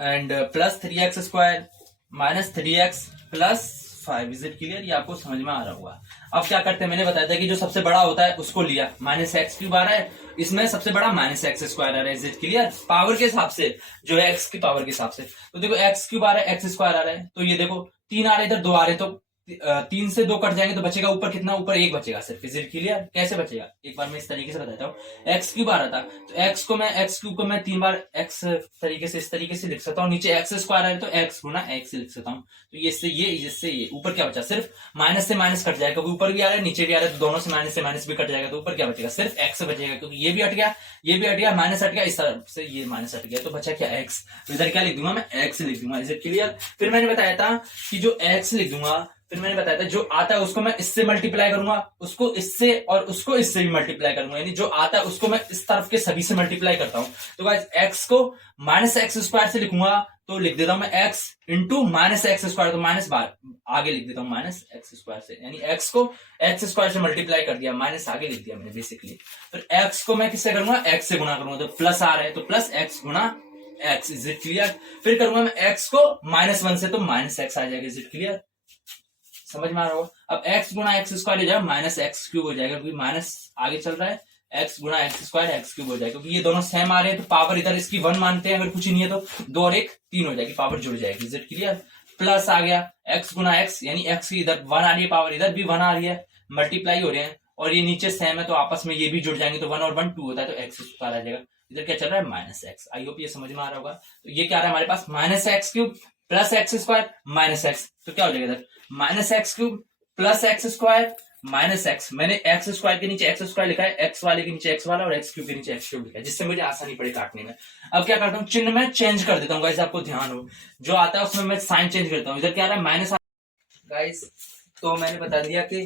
and +3x² -3x +5। Is it clear, ये आपको समझ में आ रहा होगा। अब क्या करते हैं, मैंने बताया था कि जो सबसे बड़ा होता है उसको लिया, -x³ आ रहा है, इसमें सबसे बड़ा -x² आ रहा है। इज इट क्लियर, पावर के हिसाब से जो है x की पावर के हिसाब से, तो देखो x³ आ रहा है, x² आ रहा है, तो ये देखो 3 आ रहे, इधर 2 आ रहे, तो 3 से 2 कट जाएंगे तो बचेगा ऊपर कितना, ऊपर 1 बचेगा सिर्फ। इज इट क्लियर, कैसे बचेगा, एक बार मैं इस तरीके से बताता हूँ। x³ आ रहा था, तो x³ को मैं 3 बार x तरीके से इस तरीके से लिख सकता हूँ, नीचे x² आ रहा है तो x गुना x लिख सकता हूँ, तो ये इससे ये इससे ये, ऊपर क्या बचा, सिर्फ माइनस से माइनस कट जाएगा, क्योंकि ऊपर भी आ रहा है नीचे भी आ रहा है, तो दोनों से माइनस भी कट जाएगा, तो ऊपर क्या बचेगा, सिर्फ x बचेगा, क्योंकि ये भी हट गया, ये भी हट गया, माइनस हट गया, इस तरफ से ये माइनस हट गया, तो बचा क्या, x, तो इधर क्या लिख दूंगा, मैं x लिख दूंगा। इज इट क्लियर, फिर मैंने बताया था कि जो x लिख दूंगा, फिर मैंने बताया था जो आता है उसको मैं इससे मल्टीप्लाई करूंगा, उसको इससे और उसको इससे भी मल्टीप्लाई करूंगा, यानी जो आता है उसको मैं इस तरफ के सभी से मल्टीप्लाई करता हूं। तो गाइस x को -x² से लिखूंगा, तो लिख देता हूं मैं x इंटू -x², तो माइनस बार आगे लिख देता हूं -x² से, यानी x को x² से मल्टीप्लाई कर दिया, माइनस आगे लिख दिया मैंने बेसिकली। फिर x को मैं किससे करूंगा, x से गुणा करूंगा, तो प्लस आ रहा है तो +x गुणा x। इज इट क्लियर, फिर करूंगा मैं x को -1 से, तो -x आ जाएगा। इज इट क्लियर, समझ में आ रहा होगा। अब x गुणा x² हो जाएगा -x³ हो जाएगा, क्योंकि माइनस आगे चल रहा है, x गुणा x² x³ हो जाएगा, क्योंकि ये दोनों सेम आ रहे हैं, तो पावर इधर इसकी 1 मानते हैं, अगर कुछ नहीं है तो 2 और 1 3 हो जाएगी, पावर जुड़ जाएगी। इज इट क्लियर, प्लस आ गया x गुणा x, यानी x की इधर 1 आ रही है पावर, इधर भी 1 आ रही है, मल्टीप्लाई हो रहे हैं, और ये नीचे सेम है तो आपस में ये भी जुड़ जाएंगे, तो 1 और 1 2 होता है, तो x² आ जाएगा। इधर क्या चल रहा है, -x। आई होप ये समझ में आ रहा होगा। तो ये क्या आ रहा है हमारे पास, -x³ +x² -x, तो क्या हो जाएगा इधर, -x³ plus x square minus x, मैंने एक्स स्क्वायर के नीचे एक्स स्क्वायर लिखा है, एक्स वाले के नीचे एक्स वाला और एक्स क्यूब के नीचे एक्स क्यूब लिखा है, जिससे मुझे आसानी पड़े काटने में। अब क्या करता हूँ, चिन्ह में चेंज कर देता हूँ गाइस, आपको ध्यान हो, जो आता है उसमें मैं साइन चेंज करता हूँ। इधर क्या आ रहा है, माइनस गाइस, तो मैंने बता दिया कि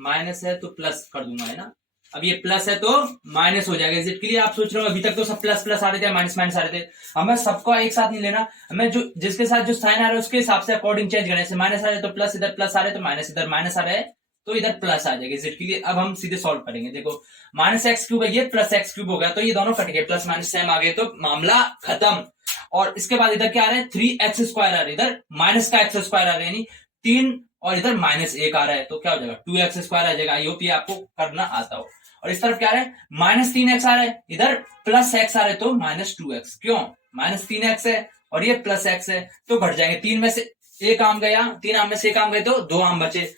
माइनस है तो प्लस कर दूंगा, है ना। अब ये प्लस है तो माइनस हो जाएगा। Is it clear? आप सोच रहे हो अभी तक तो सब प्लस प्लस आ रहे थे, माइनस माइनस आ रहे थे, हमें सबको एक साथ नहीं लेना, हमें जो जिसके साथ जो साइन आ रहा है उसके हिसाब से अकॉर्डिंग चेंज करने से, माइनस आ रहे तो प्लस, इधर प्लस आ रहे तो माइनस, इधर माइनस आ रहे हैं तो इधर प्लस आ जाएगा। Is it clear? अब हम सीधे सॉल्व करेंगे। देखो माइनस एक्स क्यूब है ये, प्लस एक्स क्यूब हो गया, तो ये दोनों कट गए, प्लस माइनस सेम आ गए, तो मामला खत्म। और इसके बाद इधर क्या आ रहा है, 3x स्क्वायर आ रहा है, इधर माइनस का एक्स स्क्वायर आ रहा है, यानी 3 और इधर माइनस 1 आ रहा है, तो क्या हो जाएगा, 2x स्क्वायर आ जाएगा। आई होप ये आपको करना आता हो। और इस तरफ क्या आ रहा है, माइनस 3x आ रहा है, इधर प्लस x आ रहा है, तो माइनस 2x। क्यों, माइनस 3x है और ये प्लस x है, तो घट जाएंगे। 3 में से एक आम गया, 3 आम में से एक आम गए तो 2 आम बचे।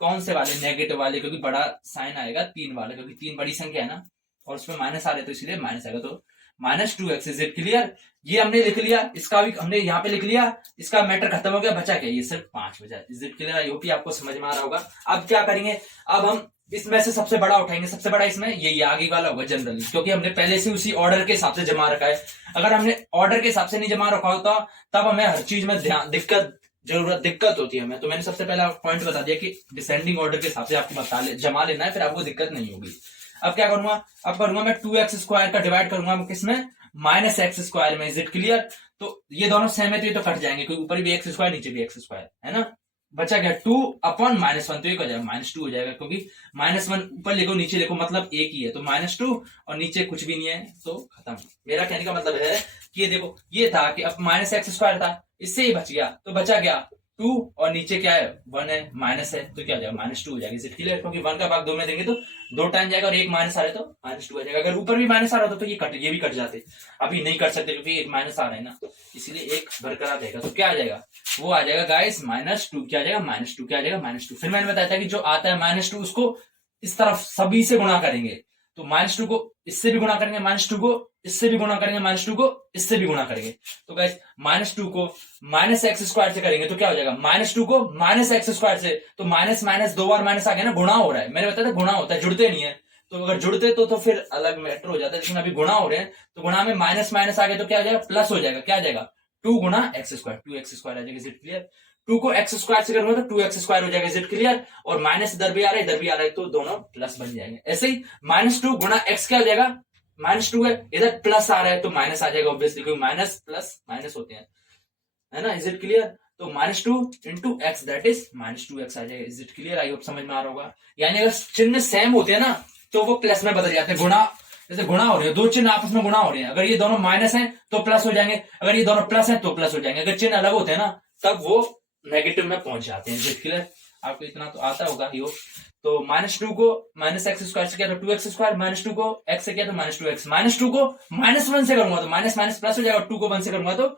कौन से वाले, नेगेटिव वाले, क्योंकि बड़ा साइन आएगा 3 वाले, क्योंकि 3 बड़ी संख्या है ना, और उसमें माइनस आ रहे तो इसलिए माइनस आएगा, तो minus 2x। Is it clear? ये हमने लिख लिया, इसका भी हमने यहाँ पे लिख लिया, इसका मैटर खत्म हो गया, बचा क्या, ये सिर्फ 5 बचा। Is it clear? I hope आपको समझ में आ रहा होगा। अब क्या करेंगे, अब हम इसमें से सबसे बड़ा उठाएंगे, सबसे बड़ा इसमें ये आगे वाला होगा जनरली, क्योंकि हमने पहले से उसी ऑर्डर के हिसाब से जमा रखा है। अगर हमने ऑर्डर के हिसाब से नहीं जमा रखा होता तब हमें हर चीज में ध्यान दिक्कत होती है हमें। तो मैंने सबसे पहला पॉइंट बता दिया कि डिसेंडिंग ऑर्डर के हिसाब से आपको जमा लेना है, फिर आपको दिक्कत नहीं होगी। अब क्या करूंगा, अब करूंगा मैं 2x स्क्वायर का डिवाइड करूंगा किसमें, माइनस एक्स स्क्वायर में। Is it clear? तो ये दोनों सेम है तो ये तो कट जाएंगे, क्योंकि ऊपर भी एक्स स्क्वायर नीचे भी एक्स स्क्वायर है ना। बचा गया 2 अपॉन -1, तो ये हो जाएगा -2 हो जाएगा, क्योंकि -1 ऊपर लिखो नीचे लिखो मतलब एक ही है, तो -2 और नीचे कुछ भी नहीं है तो खत्म। मेरा कहने का मतलब है कि ये देखो, ये था कि अब माइनस एक्स स्क्वायर था, इससे ही बच गया, तो बचा गया 2 और नीचे क्या है, 1 है, माइनस है, तो क्या हो जाएगा, -2 हो जाएगा। Is it clear? क्योंकि 1 का भाग 2 में देंगे तो 2 टाइम जाएगा, और एक माइनस आ रहा है तो -2 आ जाएगा। अगर ऊपर भी माइनस आ रहा था तो ये भी कट जाते, अभी नहीं कर सकते क्योंकि एक माइनस आ रहा है ना, इसलिए एक बरकरार रहेगा। तो क्या आ जाएगा, वो आ जाएगा गाइस -2। क्या आ जाएगा, -2। क्या आ जाएगा, -2। फिर मैंने बताया था कि जो आता है -2 उसको इस तरफ सभी से गुणा करेंगे, तो -2 को इससे भी गुणा करेंगे, -2 को इससे भी गुणा करेंगे, -2 को इससे भी गुणा करेंगे। तो गाइस -2 को माइनस एक्स स्क्वायर से करेंगे तो क्या हो जाएगा, -2 को माइनस एक्स स्क्वायर से, तो माइनस माइनस 2 बार माइनस आ गया ना, गुणा हो रहा है। मैंने बताया था गुणा होता है, जुड़ते नहीं है, तो अगर जुड़ते तो फिर अलग मैटर हो जाता है, लेकिन अभी गुणा हो रहे हैं तो गुणा में माइनस माइनस आ गया तो क्या हो जाएगा, प्लस हो जाएगा। क्या आ जाएगा, 2 गुणा एक्स स्क्वायर, 2x स्क्वायर आ जाएगा। Is it clear? 2 को एक्स स्क्वायर से करूंगा तो 2x स्क्वायर हो जाएगा। Is it clear? और माइनस इधर भी आ रहा है इधर भी आ रहा है, तो दोनों प्लस बन जाएंगे। ऐसे ही -2 गुणा एक्स क्या हो जाएगा, -2 है, इधर प्लस आ रहा है तो माइनस आ जाएगा ऑब्वियसली, क्योंकि माइनस प्लस माइनस होते हैं, है ना। Is it clear? तो -2 into x that is -2x आ जाएगा। Is it clear? I hope समझ में आ रहा होगा। यानी अगर चिन्ह सेम होते हैं ना तो वो प्लस में बदल जाते हैं। गुणा, जैसे गुणा हो रही है, दो चिन्ह आपस में गुणा हो रहे हैं, अगर ये दोनों माइनस हैं तो प्लस हो जाएंगे, अगर ये दोनों प्लस हैं तो प्लस हो जाएंगे। अगर चिन्ह अलग होते हैं ना तब वो नेगेटिव में पहुंच जाते हैं। Is it clear? आपको इतना तो आता होगा ही हो। तो -2 को माइनस एक्स स्क्वायर से किया तो 2x स्क्वायर, -2 को x से किया तो -2x, -2 को -1 से करूंगा तो माइनस माइनस प्लस हो जाएगा, और 2 को 1 से करूंगा तो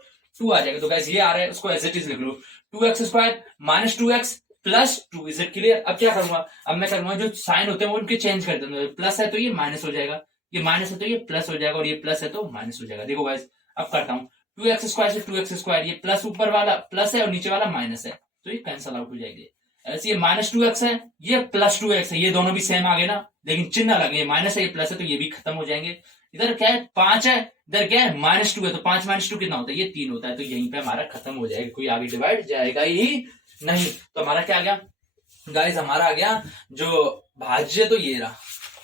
2 आ जाएगा। तो गाइस ये आ रहा है, उसको एज इट इज लिख लो, 2x square -2x plus 2। Is it clear? अब क्या करूंगा, अब मैं करूंगा जो साइन होते हैं वो उनके चेंज कर दूंगा, प्लस है तो ये माइनस हो जाएगा, ये माइनस है तो ये प्लस हो जाएगा, और ये प्लस है तो माइनस हो जाएगा। देखो गाइस अब करता हूँ, 2x स्क्वायर से 2x स्क्वायर, ये प्लस ऊपर वाला प्लस है और नीचे वाला माइनस है, तो ये कैंसल आउट हो जाएगी। ऐसे ये -2x है, ये +2x है, ये दोनों भी सेम आ गए ना, लेकिन चिन्ह अलग है, ये माइनस है ये प्लस है, तो ये भी खत्म हो जाएंगे। इधर क्या है 5 है, इधर क्या है -2 है, तो 5 -2 कितना होता है, ये 3 होता है, तो यहीं पे हमारा खत्म हो जाएगा, कोई आगे डिवाइड जाएगा ही नहीं। तो हमारा क्या आ गया गाइस, हमारा आ गया जो भाज्य, तो ये रहा,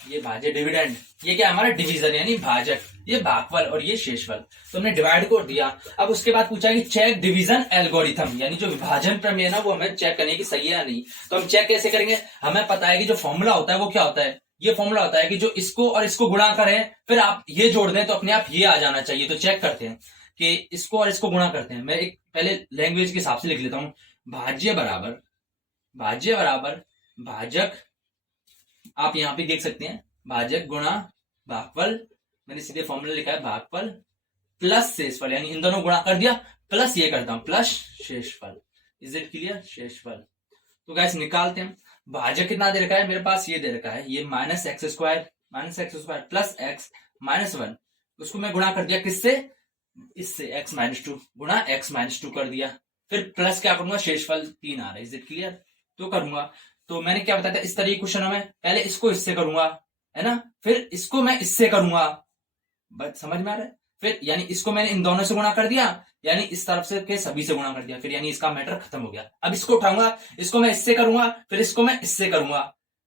ये भाज्य डिविडेंड, ये क्या हमारा डिवीजन यानी भाजक, ये भागफल और ये शेषफल। तो हमने डिवाइड को दिया। अब उसके बाद पूछा कि चेक डिवीजन एल्गोरिथम, यानी जो विभाजन प्रमेय है ना वो हमें चेक करने की सही है या नहीं। तो हम चेक कैसे करेंगे, हमें पता है कि जो फॉर्मूला होता है वो क्या होता है, ये फॉर्मूला होता है कि जो इसको और इसको गुणा करें फिर आप ये जोड़ दें तो अपने आप ये आ जाना चाहिए। तो चेक करते हैं कि इसको और इसको गुणा करते हैं। मैं एक पहले लैंग्वेज के हिसाब से लिख लेता हूं, भाज्य बराबर भाजक, आप यहां पे देख सकते हैं, भाजक गुणा भागफल, मैंने सीधे फॉर्मूला लिखा है भागफल प्लस शेषफल, यानी इन दोनों गुणा कर दिया, प्लस ये करता हूं प्लस शेषफल। Is it clear? शेषफल। तो गाइस निकालते हैं, भाजक कितना दे रखा है मेरे पास, ये दे रखा है, ये -x स्क्वायर प्लस x -1, उसको मैं गुणा कर दिया किससे, इससे x -2 गुणा x -2 कर दिया, फिर प्लस क्या करूंगा, शेषफल 3 आ रहा है। Is it clear? तो करूंगा, तो मैंने क्या बताया था इस तरह के क्वेश्चनों में पहले इसको इससे करूंगा, है ना, फिर इसको मैं इससे करूंगा, बस समझ में आ रहा है। फिर यानी इसको मैंने इन दोनों से गुणा कर दिया, यानी इस तरफ से के सभी से गुणा कर दिया, फिर यानी इसका मैटर खत्म हो गया। अब इसको उठाऊंगा, इसको मैं इससे करूंगा, फिर इसको मैं इससे करूंगा,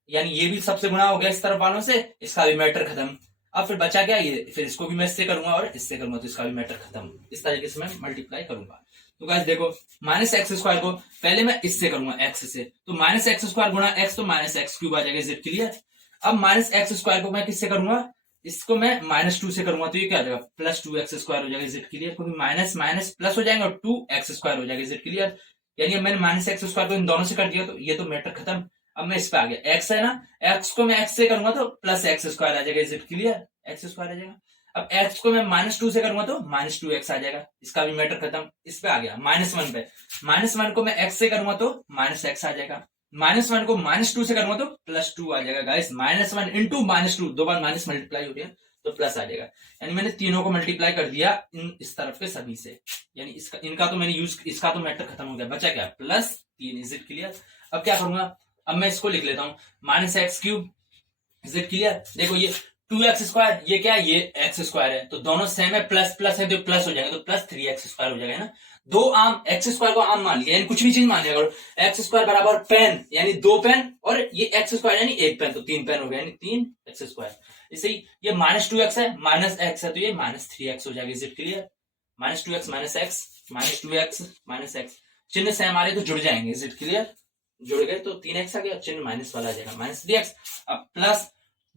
यानी ये भी सबसे गुणा हो गया इस तरफ वालों से, इसका भी मैटर खत्म। अब फिर बचा क्या ये, फिर इसको भी मैं इससे करूंगा और इससे करूंगा, तो इसका भी मैटर खत्म। इस तरीके से मैं मल्टीप्लाई करूंगा। तो गाइस देखो माइनस एक्स स्क्वायर को पहले मैं इससे करूंगा एक्स से, तो माइनस एक्स स्क्वायर गुणा एक्स तो माइनस एक्स क्यूब आ जाएगा, इज इट क्लियर। अब माइनस एक्स स्क्वायर को मैं किससे करूंगा, इसको मैं माइनस टू से करूंगा, तो ये क्या हो जाएगा प्लस टू एक्स स्क्वायर हो जाएगा, इज इट क्लियर। क्योंकि माइनस माइनस प्लस हो जाएगा और टू एक्स स्क्वायर हो जाएगा, इज इट क्लियर। यानी अब मैंने माइनस एक्स स्क्वायर को इन दोनों से कर दिया, तो ये तो मैटर खत्म। अब मैं इस पे आ गया, एक्स है ना, एक्स को मैं एक्स से करूंगा तो प्लस एक्स स्क्वायर आ जाएगा, is it clear, x square आ जाएगा। अब एक्स को मैं माइनस टू से करूंगा तो माइनस टू एक्स आ जाएगा, इसका भी मैटर खत्म। इस पे आ गया माइनस वन पे, माइनस वन को मैं एक्स से करूंगा तो माइनस एक्स आ जाएगा, माइनस वन को माइनस टू से करूंगा तो प्लस टू आ जाएगा। Guys minus one into minus two, दो बार माइनस मल्टीप्लाई हो रही है तो प्लस आ जाएगा। यानी मैंने तीनों को मल्टीप्लाई कर दिया इन इस तरफ के सभी से, यानी इसका इनका तो मैंने यूज, इसका तो मैटर खत्म हो गया, बचा क्या प्लस तीन, इज इट क्लियर। अब क्या करूंगा, अब मैं इसको लिख लेता हूं minus x cube, is it clear. देखो ये टू एक्स स्क्वायर, ये क्या है, ये एक्स स्क्वायर है, तो दोनों सेम है, प्लस प्लस है तो प्लस हो जाएगा, तो प्लस थ्री एक्स स्क्वायर हो जाएगा ना। दो आम एक्स स्क्वायर को आम मान लिया, यानी कुछ भी चीज मान लिया करो, एक्स स्क्वायर बराबर पेन, यानी दो पेन, और ये एक्स स्क्वायर यानी एक पेन, तो तीन पेन हो गया, यानी तीन एक्स स्क्वायर। इसे ही ये माइनस टू एक्स है, माइनस एक्स है, तो ये माइनस थ्री एक्स हो जाएगा, is it clear. Minus two x minus x, minus two x minus x, चिन्ह से हमारे तो जुड़ जाएंगे, इज इट क्लियर। जुड़ गए तो तीन एक्स आ गया, चिन्ह माइनस वाला आ जाएगा, माइनस थ्री एक्स। अब प्लस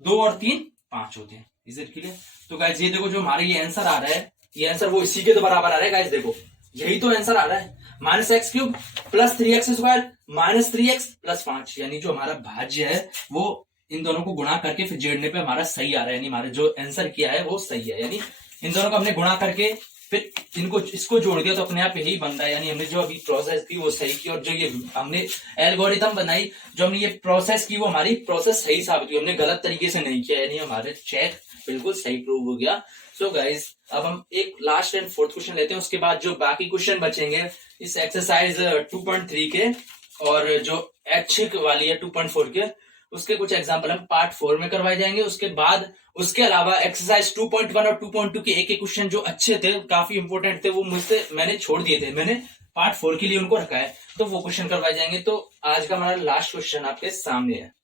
दो और तीन पांच होते हैं, इज इट क्लियर। तो गाइस ये देखो जो हमारे ये आंसर आ रहा है, ये आंसर वो इसी के तो बराबर आ रहा है गाइस, देखो यही तो आंसर आ रहा है, minus x cube plus three x square minus three x plus पांच, यानी जो हमारा भाज्य है वो इन दोनों को गुणा करके फिर जोड़ने पे हमारा सही आ रहा है, यानी हमारे जो आंसर किया है वो सही है, यानी इन दोनों को हमने गुणा करके फिर इनको इसको जोड़ दिया तो अपने आप यही बन रहा है, यानी हमने जो अभी प्रोसेस की वो सही की, और जो ये हमने एल्गोरिथम बनाई, जो हमने ये प्रोसेस की वो हमारी प्रोसेस सही साबित हुई, हमने गलत तरीके से नहीं किया, यानी हमारे चेक बिल्कुल सही प्रूव हो गया। सो गाइस अब हम एक लास्ट एंड फोर्थ क्वेश्चन लेते हैं, उसके बाद जो बाकी क्वेश्चन बचेंगे इस एक्सरसाइज 2.3 के और जो ऐच्छिक वाली है 2.4 के, उसके कुछ एग्जांपल हम पार्ट 4 में करवाए जाएंगे। उसके बाद उसके अलावा एक्सरसाइज 2.1 और 2.2 के एक क्वेश्चन जो अच्छे थे, काफी इंपोर्टेंट थे, वो मुझसे मैंने छोड़ दिए थे, मैंने पार्ट 4 के लिए उनको रखा है, तो वो क्वेश्चन करवाए जाएंगे। तो आज का हमारा लास्ट क्वेश्चन आपके सामने है।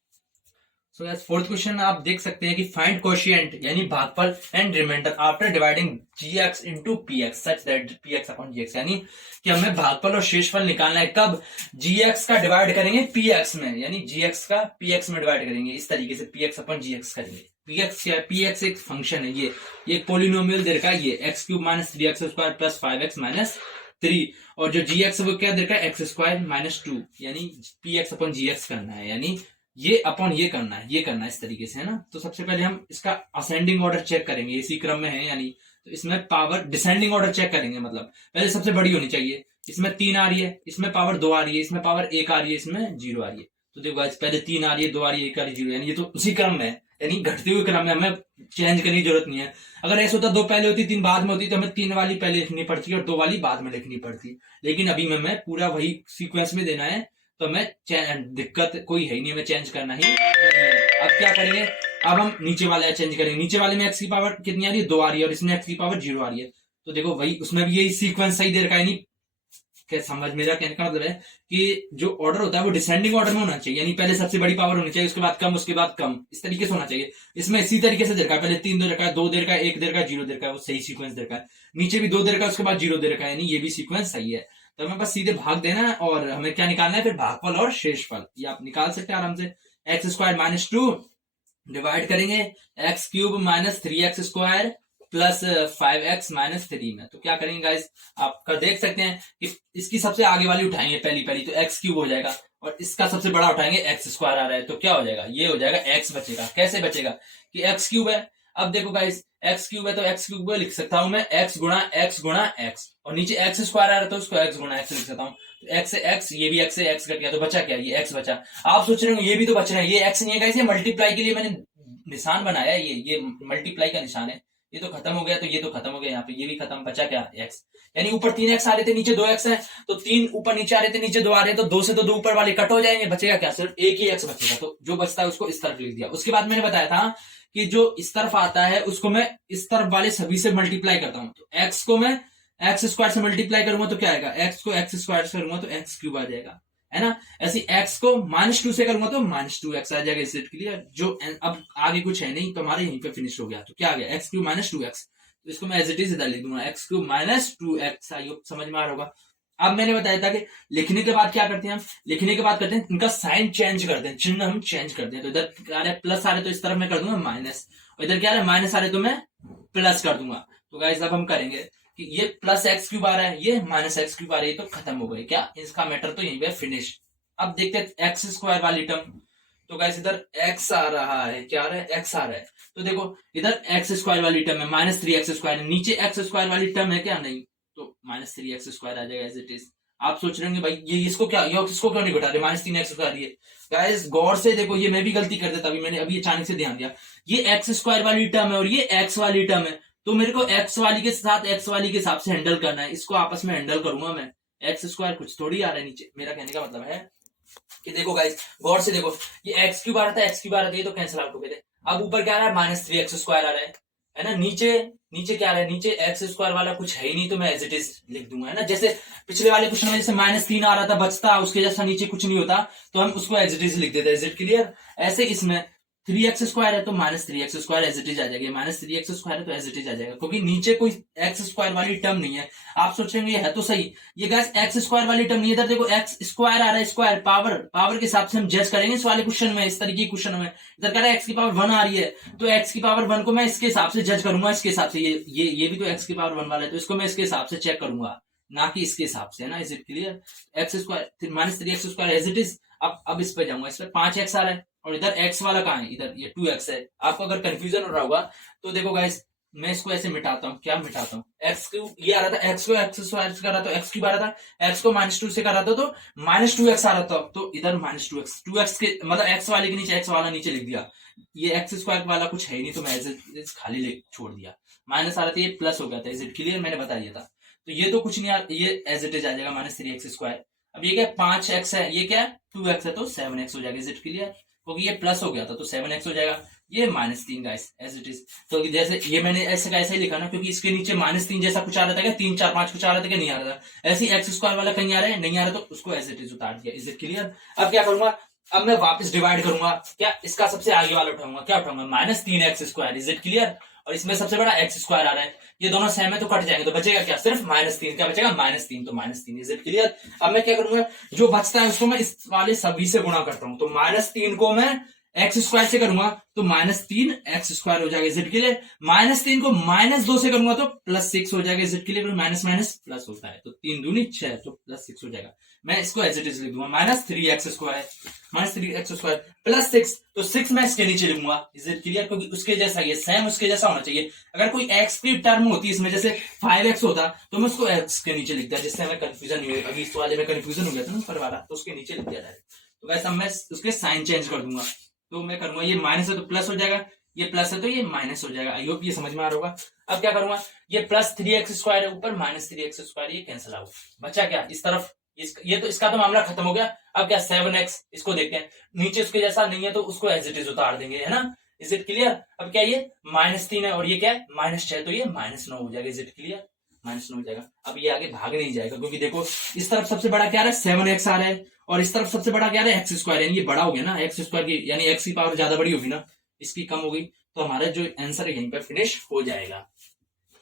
सो यस फोर्थ क्वेश्चन में आप देख सकते हैं कि फाइंड कोशिएंट यानी भागफल and remainder after dividing gx into px such that px upon gx, यानी कि हमें भागफल और शेषफल निकालना है, कब gx का डिवाइड करेंगे px में, यानी gx का px में डिवाइड करेंगे, इस तरीके से px अपॉन gx करेंगे। px क्या है, px एक फंक्शन है, ये एक पोलिनोमियल दे रखा है, ये x cube minus three x square plus five x minus three, और जो gx वो क्या दे रखा है एक्स स्क्वायर माइनस टू, यानी px अपॉन gx करना है, यानी ये अपॉन ये करना है, ये करना है इस तरीके से, है ना। तो सबसे पहले हम इसका असेंडिंग ऑर्डर चेक करेंगे, इसी क्रम में है यानी, तो इसमें पावर डिसेंडिंग ऑर्डर चेक करेंगे, मतलब पहले सबसे बड़ी होनी चाहिए, इसमें तीन आ रही है, इसमें पावर दो आ रही है, इसमें पावर एक आ रही है, इसमें जीरो आ रही है। तो देखो गाइस पहले तीन आ रही है, दो आ रही है, एक आ रही है, जीरो, यानी ये तो उसी क्रम में है, यानी घटते हुए क्रम में, हमें चेंज करने की जरूरत नहीं है। अगर ऐसा होता दो पहले होती तीन बाद में होती तो हमें तीन वाली पहले लिखनी पड़ती और दो वाली बाद में लिखनी पड़ती, लेकिन अभी हमें पूरा वही सीक्वेंस में देना है, तो हमें दिक्कत कोई है ही नहीं, हमें चेंज करना ही नहीं है। अब क्या करेंगे, अब हम नीचे वाला चेंज करेंगे, नीचे वाले में एक्स की पावर कितनी आ रही है, दो आ रही है, और इसमें एक्स की पावर जीरो आ रही है, तो देखो वही उसमें भी यही सीक्वेंस सही दे रखा है, क्या समझ, मेरा कहने का मतलब है कि जो ऑर्डर होता है वो डिसेंडिंग ऑर्डर में होना चाहिए, यानी पहले सबसे बड़ी पावर होनी चाहिए, उसके बाद कम, उसके बाद कम, इस तरीके से होना चाहिए। इसमें इसी तरीके से दे रखा है, पहले तीन दे रखा है, दो दे रखा है, एक दे रखा है, जीरो दे रखा है, वो सही सीक्वेंस दे रखा है। नीचे भी दो दे रखा है, उसके बाद जीरो दे रखा है, यानी ये भी सीक्वेंस सही है। तो हमें बस सीधे भाग देना है, और हमें क्या निकालना है फिर, भागफल और शेषफल, ये आप निकाल सकते हैं आराम से। X square minus two divide करेंगे x cube minus three x square plus five x minus three में, तो क्या करेंगे गाइस, आप कर देख सकते हैं कि इसकी सबसे आगे वाली उठाएंगे पहली पहली, तो एक्स क्यूब हो जाएगा, और इसका सबसे बड़ा उठाएंगे एक्स स्क्वायर आ रहा है, तो क्या हो जाएगा, ये हो जाएगा एक्स बचेगा। कैसे बचेगा कि एक्स क्यूब है, अब देखो गाइस एक्स क्यूब है तो एक्स क्यूब को लिख सकता हूं मैं एक्स गुणा एक्स, और नीचे एक्स स्क्वायर आ रहा है तो उसको एक्स गुणा एक्स लिख सकता हूं, तो एक्स से एक्स, ये भी एक्स से एक्स कट गया, तो बचा क्या, ये एक्स बचा। आप सोच रहे हो ये भी तो बच रहा है, ये एक्स नहीं है गाइस, ये मल्टीप्लाई के लिए मैंने निशान बनाया है, ये मल्टीप्लाई का निशान है, ये तो खत्म हो गया, तो ये तो खत्म हो गया, यहाँ पे ये भी खत्म, बचा क्या एक्स। यानी ऊपर 3x आ रहे थे, नीचे 2x है, तो 3 ऊपर नीचे आ रहे थे, नीचे 2 आ रहे हैं, तो 2 से तो 2 ऊपर वाले कट हो जाएंगे, बचेगा क्या, सिर्फ एक ही x बचेगा। तो जो बचता है उसको इस तरफ लिख दिया। उसके बाद मैंने बताया था कि जो इस तरफ आता है उसको मैं इस तरफ वाले सभी से मल्टीप्लाई करता हूं। तो x को मैं एक्स स्क्वायर से मल्टीप्लाई करूंगा तो क्या आएगा, x को x स्क्वायर से करूंगा तो एक्स क्यूब आ जाएगा, है ना। ऐसे x को -2 से करूंगा तो -2x आ जाएगा। इस सेट के लिए जो अब आगे कुछ है नहीं, तो हमारे यहीं पे फिनिश हो गया। तो क्या आ गया, x क्यूब -2x, तो इसको मैं एज इट इज इधर लिख दूंगा, x cube -2x। I hope समझ में आ रहा होगा। अब मैंने बताया था कि लिखने के बाद क्या करते हैं हम, लिखने के बाद करते हैं इनका साइन चेंज करते हैं, चिन्ह हम चेंज करते हैं। तो इधर क्या आ रहा है प्लस आ रहा है, तो इस तरफ मैं कर दूंगा माइनस, और इधर क्या आ रहा है माइनस आ रहा है, तो मैं प्लस कर दूंगा। तो गाइस अब हम करेंगे कि ये प्लस एक्स क्यूब आ रहा है, ये माइनस एक्स क्यूब आ रही है, तो खत्म हो गई क्या, इसका मैटर तो यहीं पे फिनिश। अब देखते हैं एक्स स्क्वायर वाली टर्म। तो गाइस इधर x आ रहा है, क्या आ रहा है, x आ रहा है। तो देखो इधर एक्स स्क्वायर वाली टर्म है, -3x स्क्वायर, नीचे एक्स स्क्वायर वाली टर्म है क्या, नहीं, तो -3x स्क्वायर आ जाएगा एज इट इज। आप सोच रहे होंगे भाई ये इसको क्या, ये इसको क्यों नहीं घटा रहे, -3x स्क्वायर। ये गाइस गौर से देखो, ये मैं भी गलती कर देता, अभी मैंने अभी अचानक से ध्यान दिया, ये एक्स स्क्वायर वाली टर्म है और ये एक्स वाली टर्म है, तो मेरे को एक्स वाली के साथ एक्स वाली के हिसाब से हैंडल करना है, इसको आपस में हैंडल करूंगा मैं। एक्स स्क्वायर कुछ थोड़ी आ रहा है नीचे, मेरा कहने का मतलब है कि देखो गाइस गौर से देखो, ये एक्स क्यूब आ रहा था, एक्स क्यूब आ रहा था, ये तो कैंसिल आउट हो गए थे। अब ऊपर क्या आ रहा है, -3x स्क्वायर आ रहा है ना। नीचे नीचे क्या आ रहा है, नीचे एक्स स्क्वायर वाला कुछ है ही नहीं, तो मैं एज इट इज लिख दूंगा, है ना। जैसे पिछले वाले क्वेश्चन में जैसे -3 आ रहा था बचता, उसके जैसा नीचे कुछ नहीं होता, तो हम उसको एज इट इज लिख देते हैं। Is it clear. ऐसे इसमें 3x स्क्वायर है तो -3x square as it is आ जाएगा, -3x स्क्वायर है तो एज इट इज आ जाएगा, क्योंकि नीचे कोई एक्स स्क्वायर वाली टर्म नहीं है। आप सोचेंगे ये है तो सही, ये गाइस एक्स स्क्वायर वाली टर्म नहीं है। इधर देखो एक्स स्क्वायर आ रहा है, स्क्वायर पावर पावर के हिसाब से हम जज करेंगे इस वाले क्वेश्चन में, इस तरीके के क्वेश्चन में। इधर कह रहा है एक्स की पावर 1 आ रही है, तो एक्स की पावर 1 को मैं इसके हिसाब से जज करूंगा, इसके हिसाब से। ये भी तो एक्स की पावर 1 वाला है, तो इसको मैं इसके हिसाब से चेक करूंगा, ना कि इसके हिसाब से, है ना। Is it clear. X square -3x square as it is. अब इस पे जाऊंगा, इस पे 5x आ रहा है, और इधर x वाला कहां है, इधर ये 2x है। आपको अगर कंफ्यूजन हो रहा होगा तो देखो गाइस, मैं इसको ऐसे मिटाता हूँ, क्या मिटाता हूँ, एक्स क्यूब ये आ रहा था, एक्स को एक्स स्क्वायर से कर रहा था, एक्स क्यूब आ रहा था, एक्स को -2 से कर रहा था, तो -2x आ रहा था, तो इधर -2x के मतलब एक्स वाले के नीचे एक्स वाला नीचे लिख दिया। ये एक्स स्क्वायर वाला कुछ है ही नहीं, तो मैं एज खाली छोड़ दिया। माइनस आ रहा था, ये प्लस हो गया था। इज इट क्लियर, मैंने बता दिया था। तो ये तो कुछ नहीं, ये एज इट इज आ जाएगा -3x स्क्वायर। अब ये क्या 5x है, ये क्या 2x है, तो 7x हो जाएगा। इज इट क्लियर, क्योंकि ये प्लस हो गया था तो 7x हो जाएगा। ये -3 गाइस एज इट इज। तो जैसे ये मैंने ऐसे का ऐसा ही लिखा ना, क्योंकि इसके नीचे -3 जैसा कुछ आ रहा था क्या, 3 4 5 कुछ आ रहा था क्या, नहीं आ रहा था। ऐसे ही एक्स स्क्वायर वाला कहीं आ रहा है, नहीं आ रहा, तो उसको एज इट इज उतार दिया। Is it clear. अब क्या करूंगा, अब मैं वापस डिवाइड करूंगा, क्या इसका सबसे आगे वाला उठाऊंगा, क्या उठाऊंगा -3x square. Is it clear. और इसमें सबसे बड़ा एक्स स्क्वायर आ रहा है, ये दोनों सेम है तो कट जाएंगे, तो बचेगा क्या, सिर्फ -3। क्या बचेगा, -3, तो -3। Is it clear. अब मैं क्या करूंगा, जो बचता है उसको मैं इस वाले सभी से गुणा करता हूं, तो -3 को मैं एक्स स्क्वायर से करूंगा तो -3x स्क्वायर हो जाएगा। Is it clear. -3 को -2 से करूंगा तो +6 हो जाएगा। Is it clear. Minus minus plus होता है, तो 3 दूनी 6, तो +6 हो जाएगा। मैं इसको एज इट इज लिख दूंगा, -3x स्क्वायर +6, तो 6 मैं इसके नीचे लिखूंगा। इज इट क्लियर, क्योंकि उसके जैसा ये सेम उसके जैसा होना चाहिए। अगर कोई x की टर्म होती इसमें, जैसे 5x होता, तो मैं उसको x के नीचे लिखता, जिससे हमें कंफ्यूजन नहीं हुई। अभी इस वाले में कंफ्यूजन हो गया था ना ऊपर वाला, तो उसके नीचे लिख दिया जाए। तो वैसा मैं उसके साइन चेंज कर दूंगा, तो मैं करूंगा ये माइनस है तो प्लस हो जाएगा, ये प्लस है तो ये माइनस हो जाएगा। आई होप ये समझ में आ रहा होगा। अब क्या करूंगा, ये +3x स्क्वायर है ऊपर, -3x स्क्वायर, ये कैंसिल आउट, बचा क्या इस तरफ, ये तो इसका तो मामला खत्म हो गया। अब क्या 7x, इसको देखते हैं, नीचे उसके जैसा नहीं है तो उसको एज इट इज उतार देंगे, है ना। Is it clear. अब क्या ये -3 है और ये क्या है -6, तो ये -9 हो जाएगा। इज इट क्लियर, -9 हो जाएगा। अब ये आगे भाग नहीं जाएगा, क्योंकि देखो इस तरफ सबसे बड़ा क्या आ रहा है 7x आ रहा है, और इस तरफ सबसे बड़ा क्या आ रहा है एक्स स्क्वायर, यानी ये बड़ा हो गया ना एक्स स्क्वायर की, यानी एक्स की पावर ज्यादा बड़ी होगी ना, इसकी कम हो गई, तो हमारा जो आंसर है यहीं पर फिनिश हो जाएगा।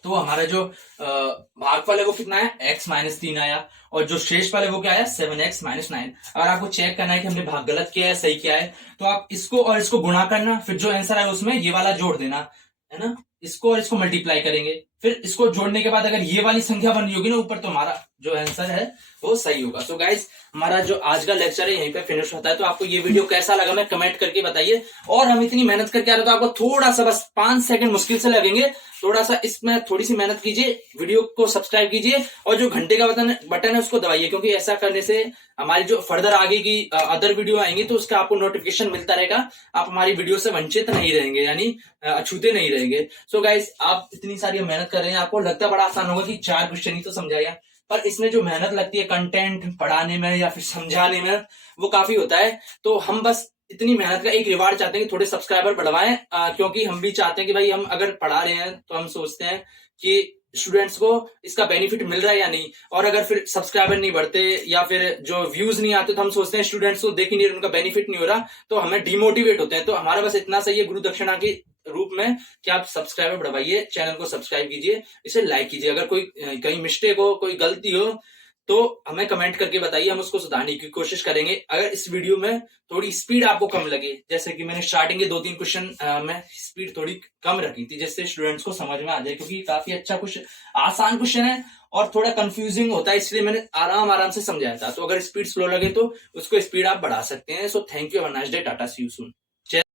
तो हमारा जो भागफल है वो कितना है, x -3 आया, और जो शेष वाले वो क्या आया 7x -9। अगर आपको चेक करना है कि हमने भाग गलत किया है सही किया है, तो आप इसको और इसको गुणा करना, फिर जो आंसर है उसमें ये वाला जोड़ देना, है ना। इसको और इसको मल्टीप्लाई करेंगे, फिर इसको जोड़ने के बाद अगर ये वाली संख्या बन रही होगी ना ऊपर, तो हमारा जो आंसर है वो सही होगा। तो गाइस हमारा जो आज का लेक्चर है यहीं पे फिनिश होता है। तो आपको ये वीडियो कैसा लगा मैं कमेंट करके बताइए। और हम इतनी मेहनत करके आ रहे, तो आपको थोड़ा सा बस 5 सेकंड मुश्किल से लगेंगे, थोड़ा सा इसमें थोड़ी सी मेहनत कीजिए, वीडियो को सब्सक्राइब कीजिए और जो घंटे का बटन है उसको दबाइए, क्योंकि ऐसा करने से हमारी जो फर्दर आगे की अदर वीडियो आएंगी तो उसका आपको नोटिफिकेशन मिलता रहेगा, आप हमारी वीडियो से वंचित नहीं रहेंगे, यानी अछूते नहीं रहेंगे। सो गाइस आप इतनी सारी मेहनत कर रहे हैं, आपको लगता है बड़ा आसान होगा कि 4 क्वेश्चन ही तो समझाया, पर इसमें जो मेहनत लगती है कंटेंट पढ़ाने में या फिर समझाने में, वो काफी होता है। तो हम बस इतनी मेहनत का एक रिवार्ड चाहते हैं कि थोड़े सब्सक्राइबर बढ़वाएं, क्योंकि हम भी चाहते हैं कि भाई हम अगर पढ़ा रहे हैं तो हम सोचते हैं कि स्टूडेंट्स को इसका बेनिफिट मिल रहा है या नहीं। और अगर फिर सब्सक्राइबर नहीं बढ़ते या फिर जो व्यूज नहीं आते, तो हम सोचते हैं स्टूडेंट्स को देख ही नहीं रहे, उनका बेनिफिट नहीं हो रहा, तो हमें डिमोटिवेट होते हैं। तो हमारा बस इतना सही है गुरु दक्षिणा के रूप में कि आप सब्सक्राइबर बढ़वाइए, चैनल को सब्सक्राइब कीजिए, इसे लाइक कीजिए। अगर कोई कहीं मिस्टेक हो, कोई गलती हो, तो हमें कमेंट करके बताइए, हम उसको सुधारने की कोशिश करेंगे। अगर इस वीडियो में थोड़ी स्पीड आपको कम लगे, जैसे कि मैंने स्टार्टिंग के 2-3 क्वेश्चन में स्पीड थोड़ी कम रखी थी, जिससे स्टूडेंट्स को समझ में आ जाए, क्योंकि काफी अच्छा क्वेश्चन, आसान क्वेश्चन है और थोड़ा कंफ्यूजिंग होता है, इसलिए मैंने आराम आराम से समझाया था। तो अगर स्पीड स्लो लगे तो उसको स्पीड आप बढ़ा सकते हैं। So thank you, have a nice day, tata, see you soon.